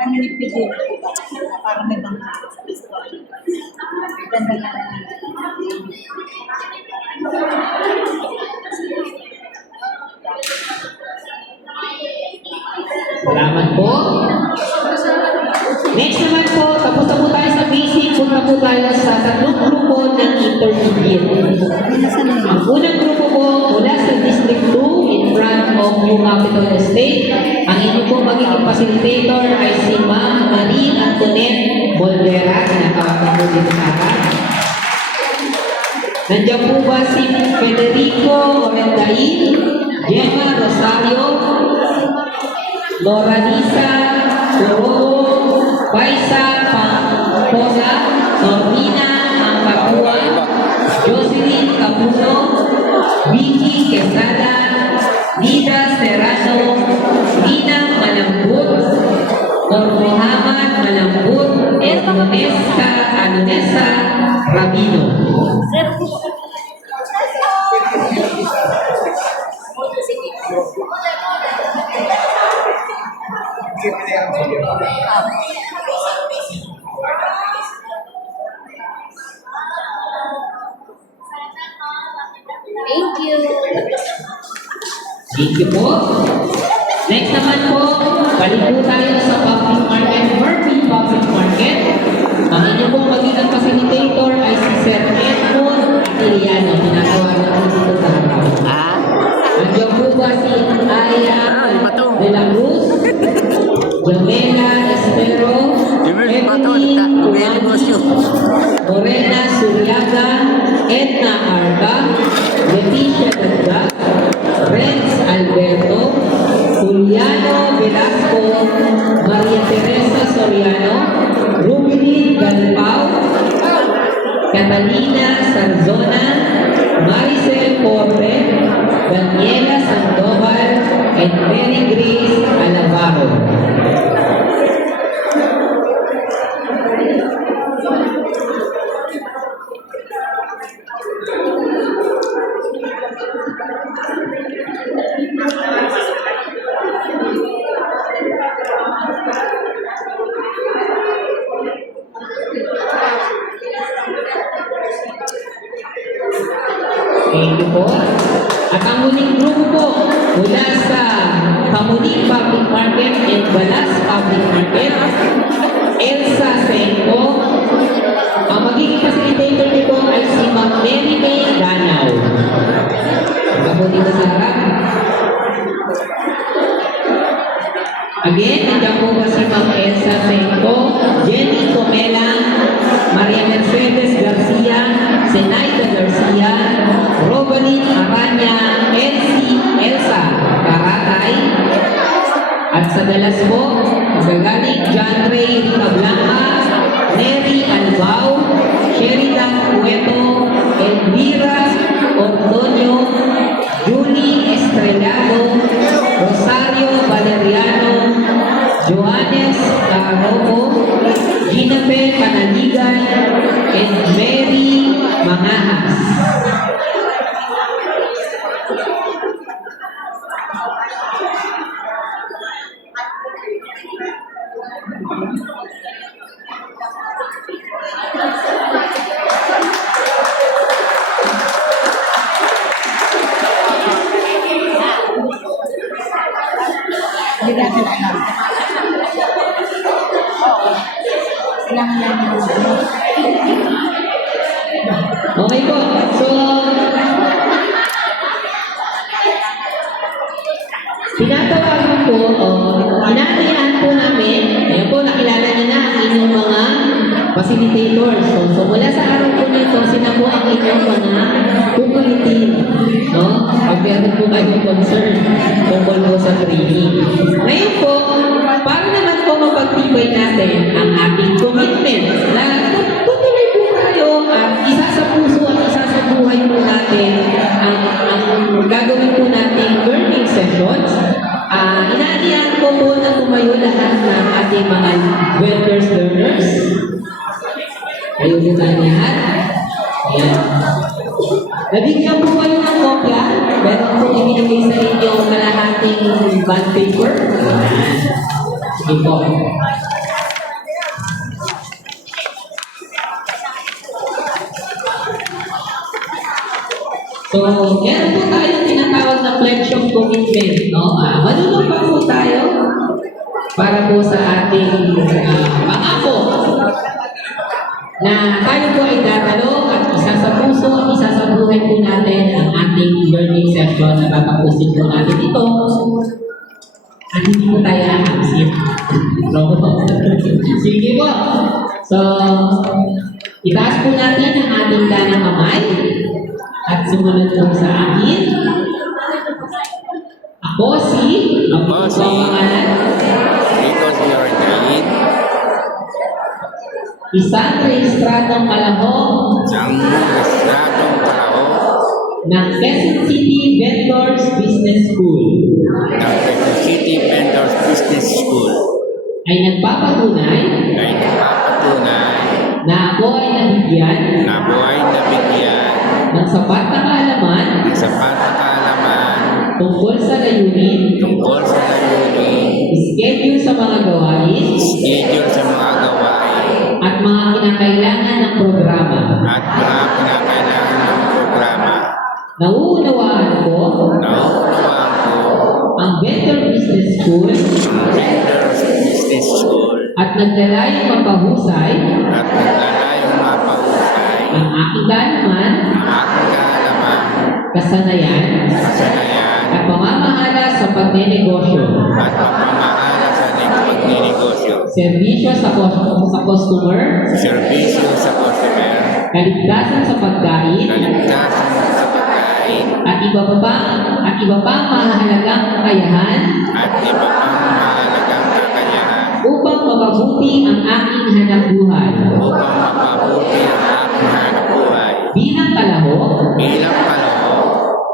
Ang nipigil. Para may bang ganda lang. Salamat po. Next naman po, tapos na po tayo sa basic, punta po tayo sa tatlong grupo ng intermediate. Ang unang grupo po mula sa District 2 in front of New Capital Estate. Ang inyong po magiging facilitator ay si Ma'am Marie Antoinette Bolvera, sinatawagan po dito sa akin. Nandiyan po ba si Federico Orendain, Gemma Rosario, Loranisa Toro, Paisa Pamposa, Normina Ampacua, Jocelyn Capuno, Vicky Quesada, Nida Serrano, Nina Malambut, Nor Muhammad Malambut, and Anunesa Rabino. Thank you. Thank you po. Next naman po, balik po tayo sa public market, Murphy Public Market. Ang inyong pong magiging facilitator ay si Sir Edmond Iliano. Tinatawagan po dito sa harap. Nandiyan po ba si Aya de la Cruz, Jamela Espero, Evelyn Umani, Morena Suryaga, Edna Arba, Leticia Ganda, Renz Alberto, Juliano Velasco, Maria Teresa Soriano, Rubilin Galpao, Catalina Sarzona, Maricel Corte, Daniela Sandoval, and Mary Grace Alavaro. Thank you po. At ang huling grupo po mula sa Kamuning Public Market and Balas Public Market, Elsa Senko. Ang magiging facilitator nito ay si Ma'am Mary May Danaw. Ito po dito sa harap. Again, nandiyan po ba si Ma'am Elsa Senko, Jenny Comelang, Maria Mercedes Garcia, Zenaida Garcia, Robalyn Aranya, Elsa Karatay, at sa Dalas po, magagaling John Ray Rita Blanca, Neri Albao, Sheridan Cueto, Elvira Ordonio, Julie Estrellado, Rosario Valeriano, Johannes Carobo, Ginabel Panaligan, and Mary Mangahas. Hindi natin alam. Oo. Kailangan namin yung Okay po. So, tinatawagan po, inatayan po namin, ayan po, nakilala niyo na ang inyong mga facilitators. So mula sa araw po nito, sila po ang inyong mga kukulitin. No? Pag meron po kayong concern tungkol po sa training. Ngayon po, para naman po mapagtibay natin ang ating commitment na tutuloy po tayo at isa sa puso at isa sa buhay po natin ang gagawin po nating learning sessions. hinahalian ko po na tumayo lahat ng ating mga vendors learners. Kayo po tayo lahat. Ayan. Nabigyan po kayo ng kopya. Meron po ibinigay sa inyo kalahating bond paper. Ayan. Sige po. So, meron po tayong tinatawag na pledge of commitment, no? Manunumpa po tayo para po sa ating pangako na tayo po ay dadalo at isa sa puso at isa sa buhay po natin ang ating learning session na tatapusin po natin ito. At hindi po tayo ahamsin. No? Sige po. So, itaas po natin ang ating danang kamay. At sumunod po sa akin. Ako si pangalan. Because we are dying, Isang rehistradong kalahok ang estradong kalahok ng Quezon City Vendors Business School ng Quezon City Vendors Business School ay nagpapatunay ay napapatunay na ako ay nabigyan na buhay na bigyan ng sapat na kaalaman ng sapat na kaalaman tungkol sa layunin, tungkol sa layunin, schedule sa mga gawain, schedule sa mga gawain, at mga kinakailangan ng programa. at mga pinakailangan ng programa. Nauunawaan ko Nauunawaan ko ang Vendor Business School ang Vendors Business School at naglalayong mapahusay at naglalayong mapahusay ang aking kaalaman, ang aking kaalaman, kasanayan, kasanayan, at pamamahala sa pagnenegosyo, at pagmamahala sa pagninegosyo, serbisyo sa customer, serbisyo sa customer, kaligtasan sa pagkain, kaligtasan sa pagkain, at iba pang mahalagang kakayahan at iba pang mahalagang kakayahan upang mapabuti ang aking hanapbuhay. upang mapabuti ang aking hanapbuhay. Bilang kalahok, Bilang kalahok,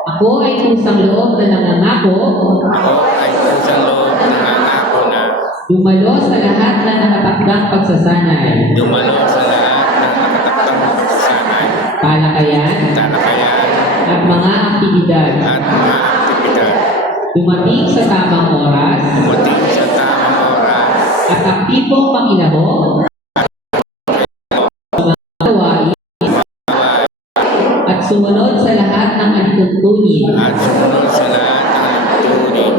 ako ay kusang loob na nangangako ako ay kusang loob na nangako na dumalo sa lahat ng nakatakdang pagsasanay, dumalo sa lahat ng nakatakdang pagsasanay, talakayan, talakayan, at mga aktibidad. at mga aktibidad. Dumating sa tamang oras Dumating sa tamang oras at aktibong makilahok sa mga gawain at sumunod sa lahat ng alituntunin, at sumunod sa lahat ng tuntunin,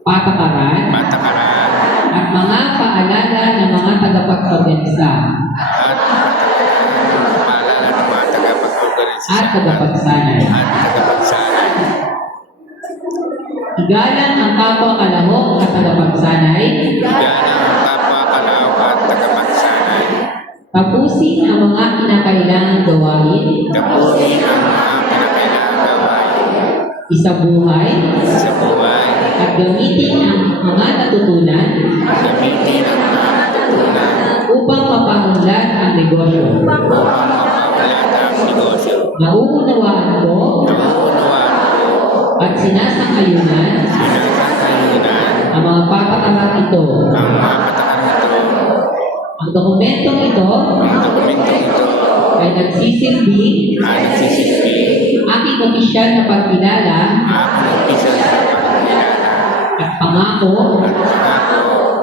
patakaran, patakaran, at mga paalala ng mga tagapag-organisa at paalala ng mga tagapag-organisasyon at tagapagsanay. at tagapagsanay. Igalang ang kapwa kalahok at tagapagsanay, Igalang ang kapwa kalahok at tagapagsanay. tapusin ang mga kinakailangang gawain, Tapusin ang mga pinakailangang gawain isabuhay, sa buhay, at gamitin ang mga natutunan gamitin ang mga natutunan upang mapaunlad ang negosyo. upang mapaulat ang negosyo. Nauunawaan ko Nauunawaan ko at sinasang-ayunan sinasang-ayunan ang mga patakaran ito. ang mga patakaran ito. Ang dokumentong ito Ang dokumentong ito ay nagsisilbing ay nagsisilbi aking opisyal na pagkilala ang opisyal na pagkilala at pangako at pangako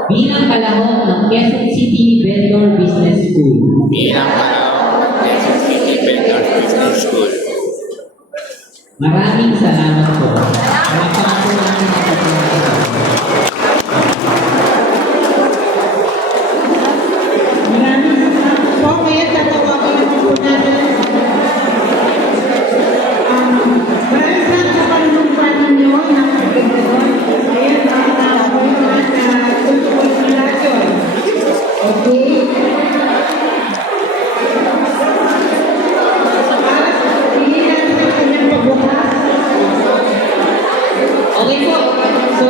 bilang kalahok ng Quezon City Vendor Business School. bilang kalahok ng Quezon City Vendors Business School. Maraming salamat po. Palakpakan po natin ang pagkilala. Maraming salamat po. Kaya tatawagan naman po natin. Maraming salamat sa panunumpa ninyo ng pagkaganoon. Ayan, mga congratulations. Okay? Para sa kanyang pagbukas. Okay po. So,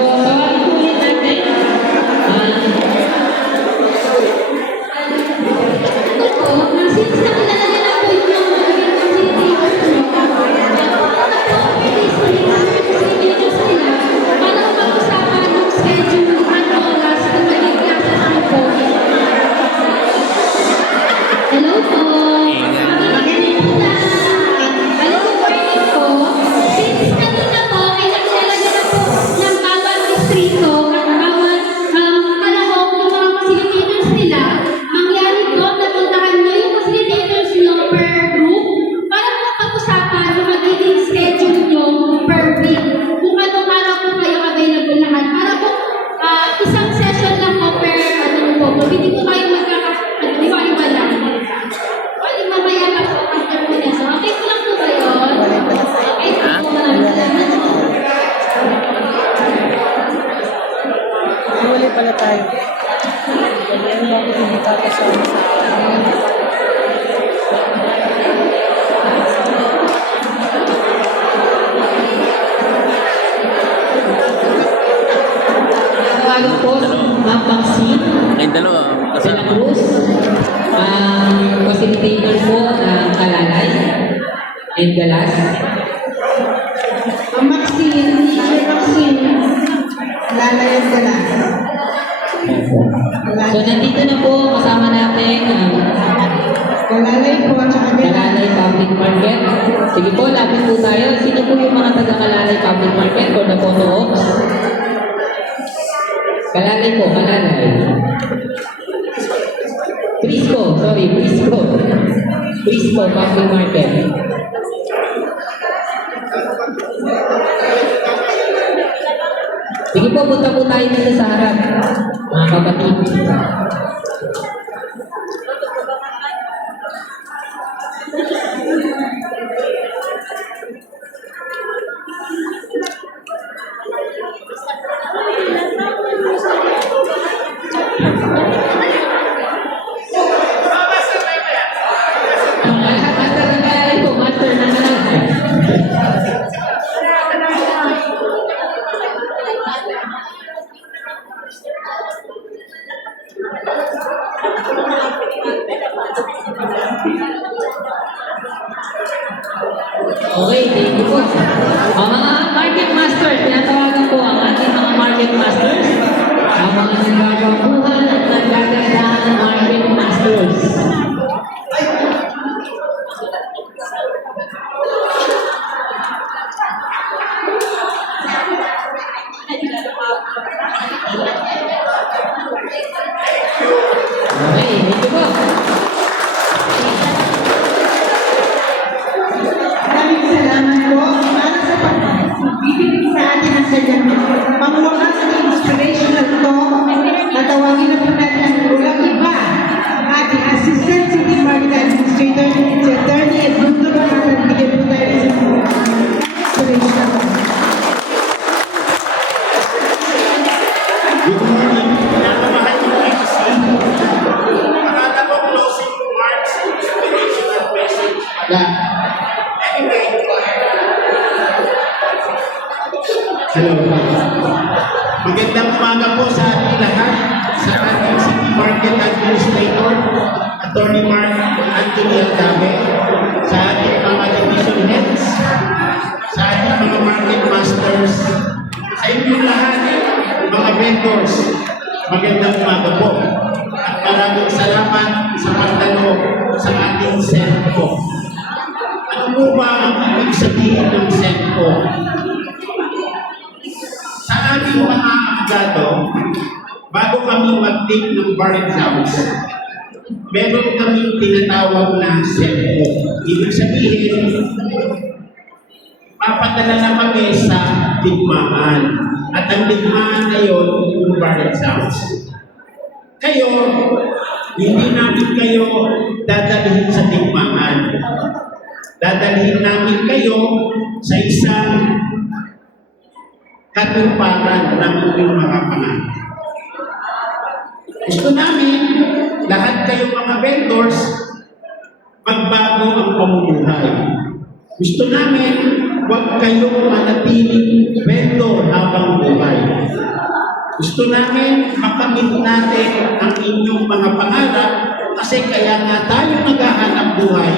pala tayo. Ganyan, bakit hindi tayo kasama sa akin? Tawagan po si Ma'am Maxine Ay, dalawa. de la Kasama. Cruz, ang facilitator po ng Kalalay and Galas. Ang Maxine, Teacher Maxine, lalayan ka na. So nandito na po kasama natin ang Kalalay po at saka Kalalay Public Market. Sige po, lapit po tayo. Sino po yung mga taga-Kalalay Public Market for the photo ops? Kalalay po, Kalalay. Prisco, sorry, Prisco. Prisco Public Market. Sige po, punta po tayo dito sa harap, mga kapatid. Master ng Kalalay po, Master ng Kalalay. Okay, thank you po. Ang mga market masters, tinatawagan po ang ating mga market masters. Ang mga nagagabuhan at nagagandahan ng market masters. Okay, thank you po. Maraming salamat po para sa pagbibigay sa atin ng kanyang pangwakas at inspirational talk. Tatawagin na po natin ang ulang iba, ang ating Assistant City Market Administrator, si Attorney Edmundo Baralan. Bigyan po tayo sa inspirational. Good morning. Pinakamahal ng PCC. Akala ko closing remarks, inspirational message. Wala. Anyway. Hello. Magandang umaga po sa ating lahat, sa ating City Market Administrator, Attorney Mark Anthony Aldame, sa ating mga division heads, sa ating mga market masters, sa inyong lahat, mga vendors, magandang umaga po. At maraming salamat sa pagdalo sa ating SENCO. Ano po ba ang ibig sabihin ng SENCO? Sa ating mga abogado, bago kami mag-take ng bar exams, meron kaming tinatawag na SENCO. Ibig sabihin, papadala na kami sa digmaan. At ang digmaan na yun, yung bar exams. Kayo, hindi namin kayo dadalhin sa digmaan. Dadalhin namin kayo sa isang katuparan ng inyong mga pangalan. Gusto namin, lahat kayong mga vendors, magbago ang pamumuhay. Gusto namin, huwag kayong manatiling vendor habang buhay. Gusto namin makamit natin ang inyong mga pangarap kasi kaya nga tayo naghahanap buhay,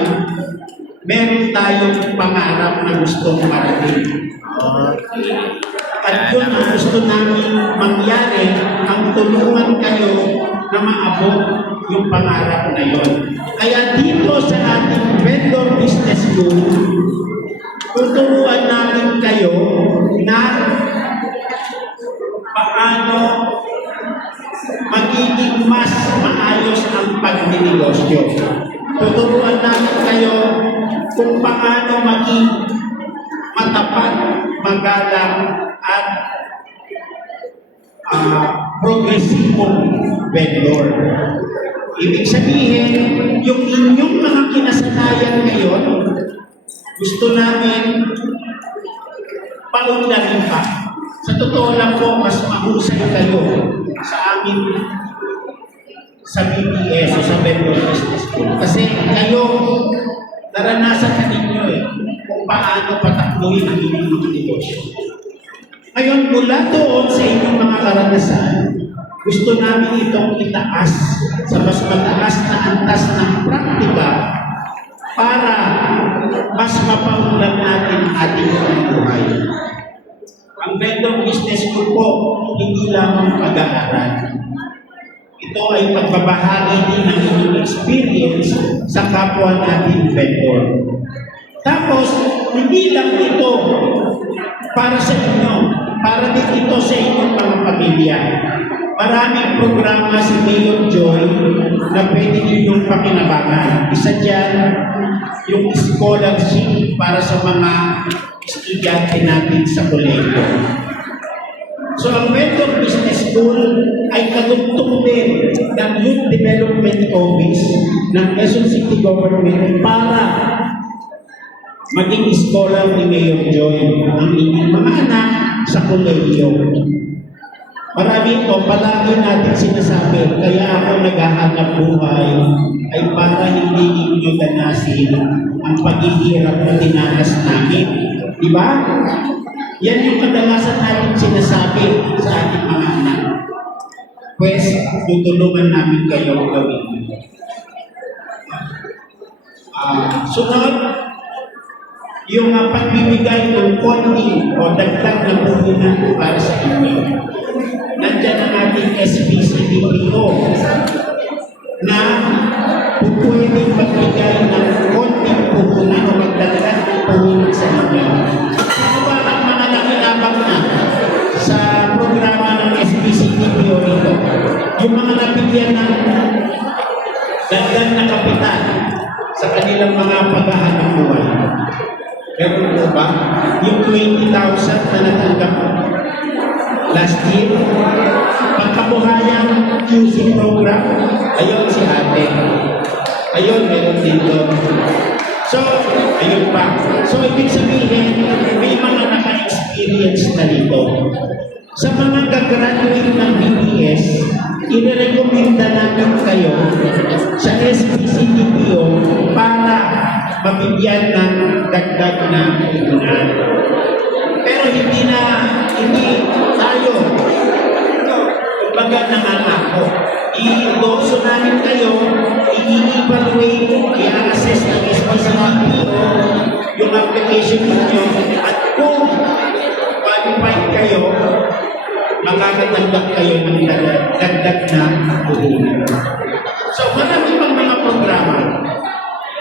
meron tayong pangarap na gustong marating. At yun ang gusto namin mangyari, ang tulungan kayo na maabot yung pangarap na yun. Kaya dito sa ating vendor business school, tuturuan namin kayo na paano magiging mas maayos ang pagninegosyo. Tuturuan namin kayo kung paano maging matapat, magalang, at progresibong vendor. Ibig sabihin, yung inyong mga kinasanayan ngayon, gusto namin paunlarin pa. Sa totoo lang po, mas mahusay kayo sa amin sa BPS o sa Vendor Business School. Kasi kayo, naranasan na ninyo kung paano patakbuhin ang inyong mga negosyo. Ngayon, mula doon sa inyong mga karanasan, gusto namin itong itaas sa mas mataas na antas ng praktika para mas mapaunlad natin ating buhay. Ang Vendor Business School po, hindi lamang pag-aaral. Ito ay pagbabahagi din ng inyong experience sa kapwa natin vendor. Tapos, hindi lang ito para sa inyo, para din ito sa inyong mga pamilya. Maraming programa si Mayor Joy na pwede ninyong pakinabangan. Isa dyan, yung scholarship para sa mga estudyante natin sa kolehiyo. So, ang Vendor Business School ay katugtong din ng Youth Development Office ng Quezon City Government para maging scholar ni Mayor Joy ang inyong mga anak sa kolehiyo. Marami ito, palagi natin sinasabi, kaya ako naghahanap buhay ay para hindi ninyo ganasin ang paghihirap na tinanas namin. Diba? Yan yung kadalasan natin sinasabi sa ating mga anak. Pues, tutulungan namin kayo gawin. Sunod, yung pagbibigay ng konti o dagdag na puhunan para sa inyo. Nandiyan ang ating SPCDPO na pupwedeng magbigay ng konting puhunan o magdagdag ng puhunan sa inyo. Ano ba ang mga nakinabang na sa programa ng SPCDPO rito? Yung mga nabigyan ng dagdag na kapital sa kanilang mga paghahanap buhay. Meron po ba? Yung 20,000 na natanggap last year, pagkabuhayan QC program, ayun si ate. Ayun, meron dito. So, ayun pa. So, ibig sabihin, may mga naka-experience na dito. Sa mga gagraduate ng BPS, inirekomenda namin kayo sa SPCDPO para mabigyan ng dagdag na puhunan. Pero hindi tayo kumbaga nangangako. I-endorso namin kayo, i-evaluate, i-assess ng SPCDPO yung application ninyo at kung qualified kayo, makakatagdag kayo ng dagdag na puhunan. So, marami pang mga programa.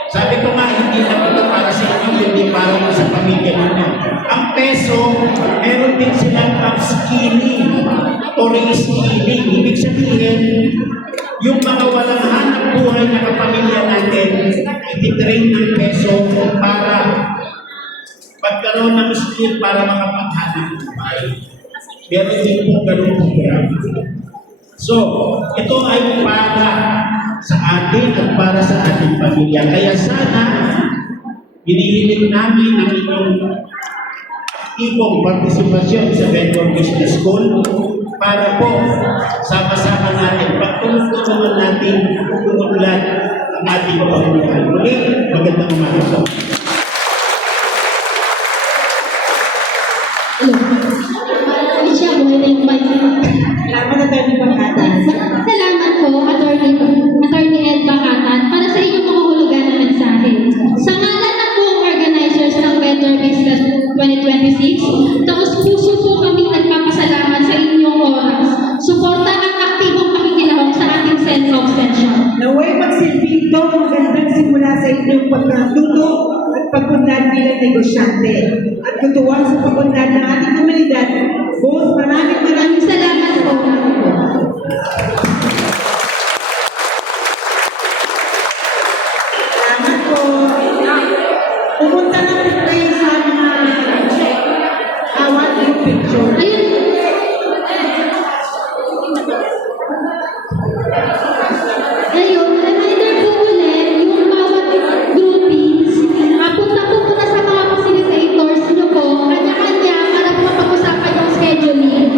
Sabi ko nga, hindi lang ito para sa inyo, hindi para sa pamilya ninyo. Ang peso, meron din silang upskilling o reskilling. Ibig sabihin, yung mga walang hanap buhay na kapamilya natin, ititrain ng peso para magkaroon ng skill para makapaghanap buhay. Meron din po ganun program. So, ito ay para sa atin at para sa ating pamilya. Kaya sana, hinihiling namin ang inyong aktibong partisipasyon sa Vendor Business School para po sama-sama natin, pagtulungan natin umunlad ang ating pamilya. Muli, magandang umaga po. Alicia, buhay na yung mic. Salamat na tayo ng pangkatan. Salamat po, Attorney Ed Bacatan, para sa inyong makahulugan na mensahe. Sa ngalan ng buong organizers ng Vendor Business 2026, taos puso po kami nagpapasalamat sa inyong oras. Suporta ang aktibong pakikilahok sa ating Central Session. Naway magsilbi ito magandang simula sa inyong pagkatuto at pagpundan bilang negosyante. At tutuwang sa pagpundan ng ating komunidad, both maraming Salamat po. salamat po. Pumunta na po kayo sa mga awat yung picture. Ayun. Ayun, reminder po ulit, yung bawat groupings, punta po muna sa mga facilitators nyo po, kanya-kanya, para po mapag-usapan yung scheduling.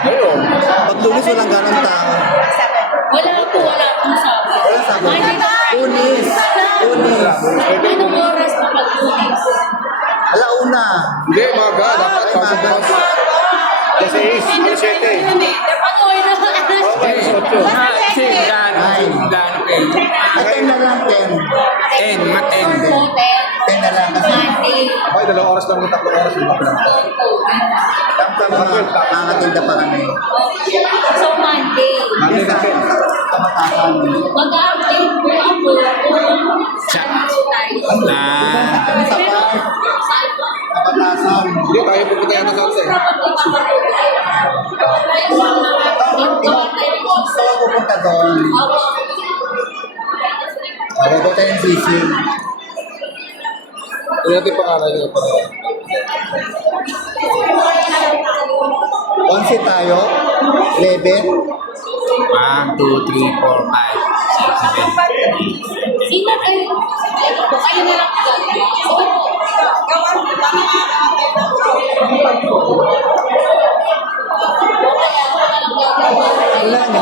Ayun. Pag Lunes, walang ganang tao. Wala po sabi. Walang sabi. Monday to Friday. Lunes. Lunes. Anong oras po pag Lunes? Alauna. Hindi, maga. Dapat Maga. Kasi is, 7. Ano oras na? Atin na lang, 10. 10 na lang kasi. Monday. Ay, 2 oras lang, 3 oras lang. Tamtam na, nakakatinda pa kami. So Monday. Monday na 10. Kamatasan. Mag-update po ako kung saan po tayo. Sa park. Kamatasan. Hindi, tayo pupunta yata sa Alce. Gusto ko pupunta doon. Bago tayo ng sisig. Hindi natin pangalan niya pa. 11 tayo. 11. 1, 2, 3, 4, 5, 6, 7. Sino kayo? Ayun po, kayo na lang gagawa. Sige po. Wala na.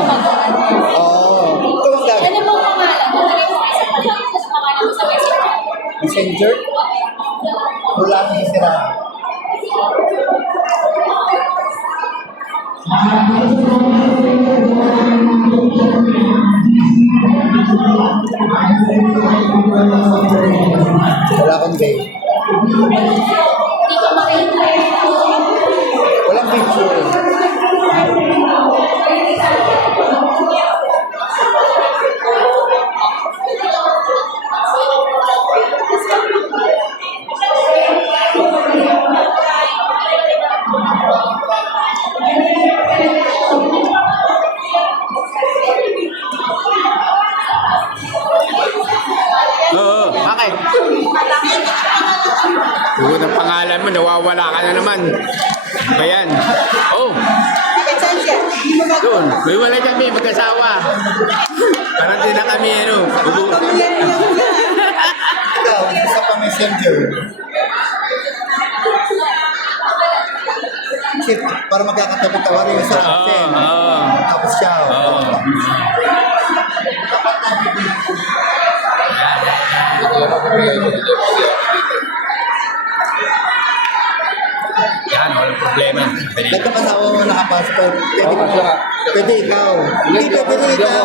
Oo. Ikaw ang gagawin. Ano pong pangalan? Nalagay mo kayo sa pangalan mo sa pangalan mo sa messenger. Messenger? Wala nang sira. Wala akong day. Hindi ka makita. Walang picture. Oo, bakit? Huwag ang pangalan mo, nawawala ka na naman. Ba yan? Oh, doon. May wala kami, mag-asawa. Parang din na kami, ano. Ikaw, isa pa messenger. Kasi para magkakatabi-tawari yung sa absent. Tapos siya. Yan, walang problema. Nagkakasawa mo nakapassport. Pwede ikaw. Hindi pwede ikaw.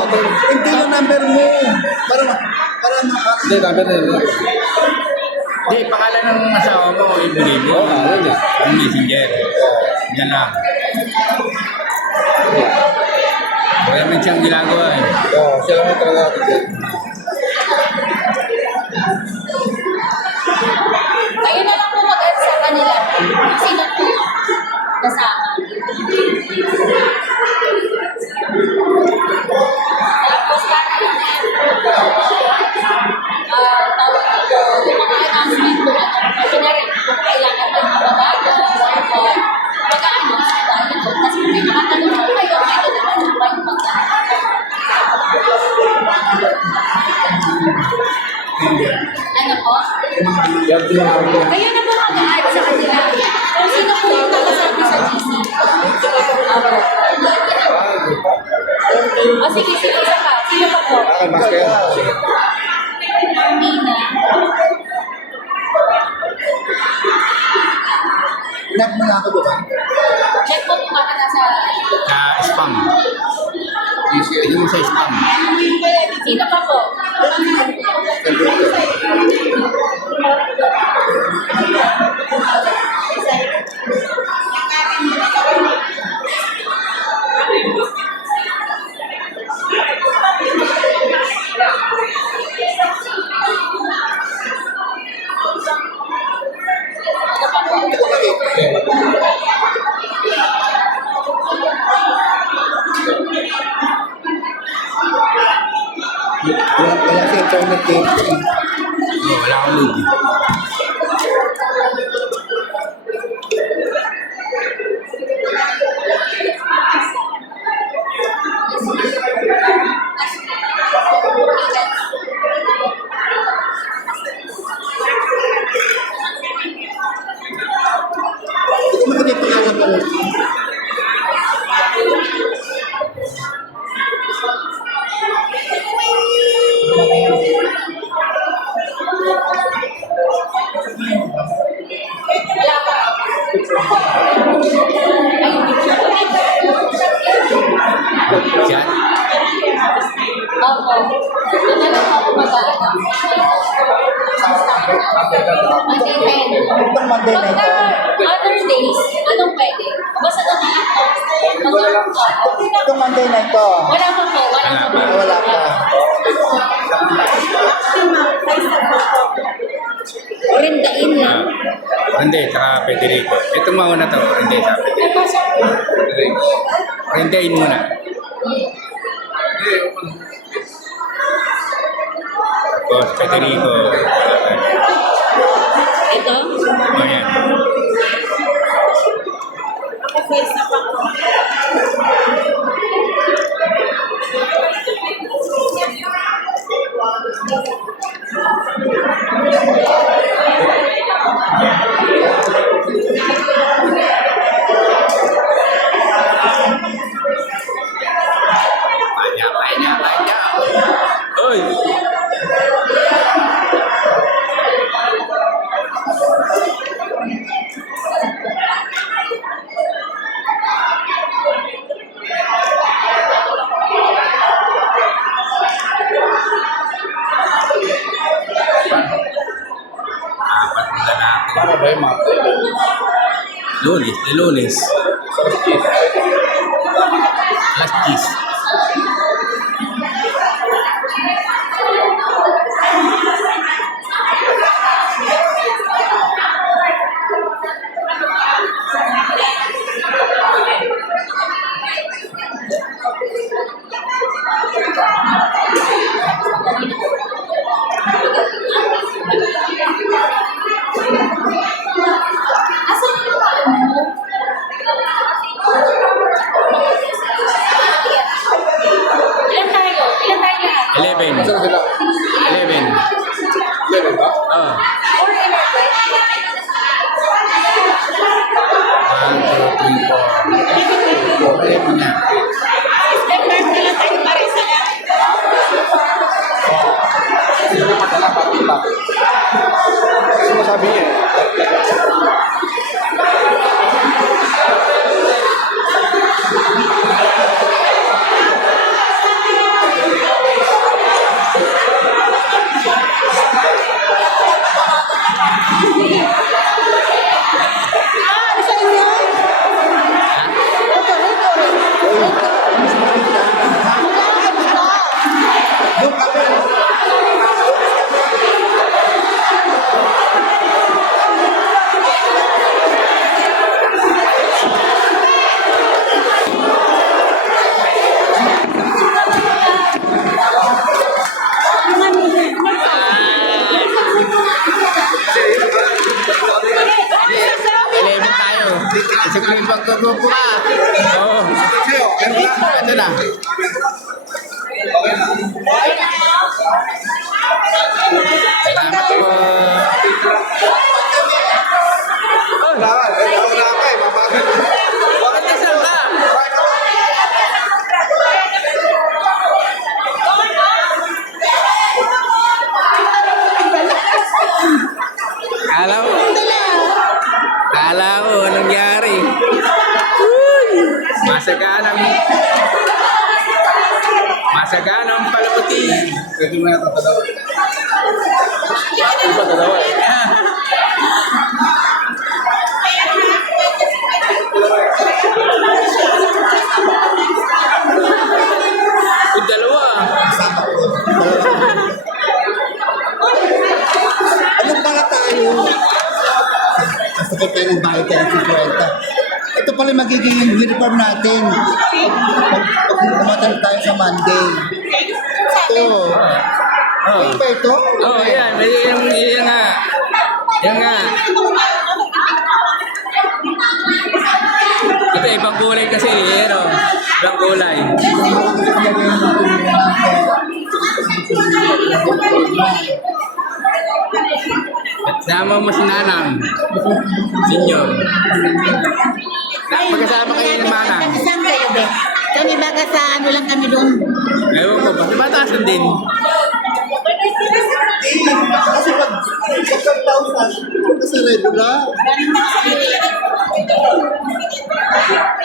Hindi yung number mo. Para Hindi, number na yun. Hindi, pangalan ng asawa mo, ibigay mo. Oo, pangalan eh. Ang messenger. Yan lang. Wala naman siyang ginagawa eh. Oo, siya lang talaga. Kayo na lang po mag-add sa kanila. Sino po kasama? Tapos para lang tawag ito, yung mga announcement po, kunyari, kung kailangan ng mga bago, mag-a-announce po tayo ito. Tapos kung may nakatanong po kayo, pwede naman po kayo ano po? Kayo na po mag-add sa kanila. Kung sino po yung nakasabi sa GC. O sige, sige, isa pa. Sino pa po? Nina. Inak mo na ako diba? Check mo kung baka nasa... Spam. Pwede mo sa spam. Sino pa po? Wala sa internet date. Wala akong load eh. Hindi ko makikita yung Monday na ito. Pagka other days, anong pwede? Basta na Itong Monday na ito. Wala pa po, wala pa po. Wala pa. Rindain lang. Hindi, saka Federico. Ito mauna to. Hindi, sa Federico. Rendain muna. Tapos Federico. Ito? Ayan. Kanya. Uy! Para ba yung mga? Lunes. Last kiss. Asan yung ano? Ilan tayo? Ilan tayo lahat? 11. 11. 11 ba? Oo. Or 11? 1, 2, 3, 4. 11 na. Sabi niya. Sige, pagkagrupo ka. Oo. Ito na. Salamat po. Bakit isang ka? Kala ko, anong nangyari? Masaganang palamuti. Pwede mo natin tatawa. Pwede ba tatawa? Yung dalawa. Anong para tayo? Kasakit tayo ng bahay tayo ng 50. Ito pala yung magiging uniform natin. Pag kumatanong tayo sa Monday. Ito. Ano ba ito? Oo, yan. Yan nga. Yan nga. Ito, ibang kulay kasi. Ano? Ibang kulay. Sama mo si Nanang. Senior. Magkasama kayo ng Manang. Saan kayo, be? Kami baga sa ano lang kami doon. Ewan ko ba? Diba taasan din? Kasi pag 1,000, kasi regular.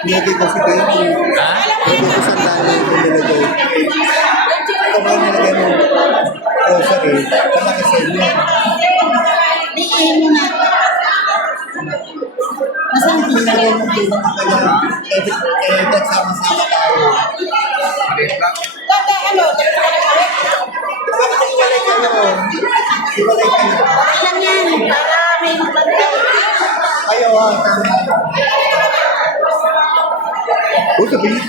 Nilagay kasi kayo. Ha? Nilagay ko sa tali yung nilagay. Ito ba yung nilagay mo? Grocery. Kalaki sa inyo. Hindi, mo na. naman na rin ng tulong na kayo. Nagsama-sama tayo. Bakit naghiwalay kayo? Hiwalay kayo. Ilan yan? Para may magbantay. Kayo, tama. Uy, sabihin.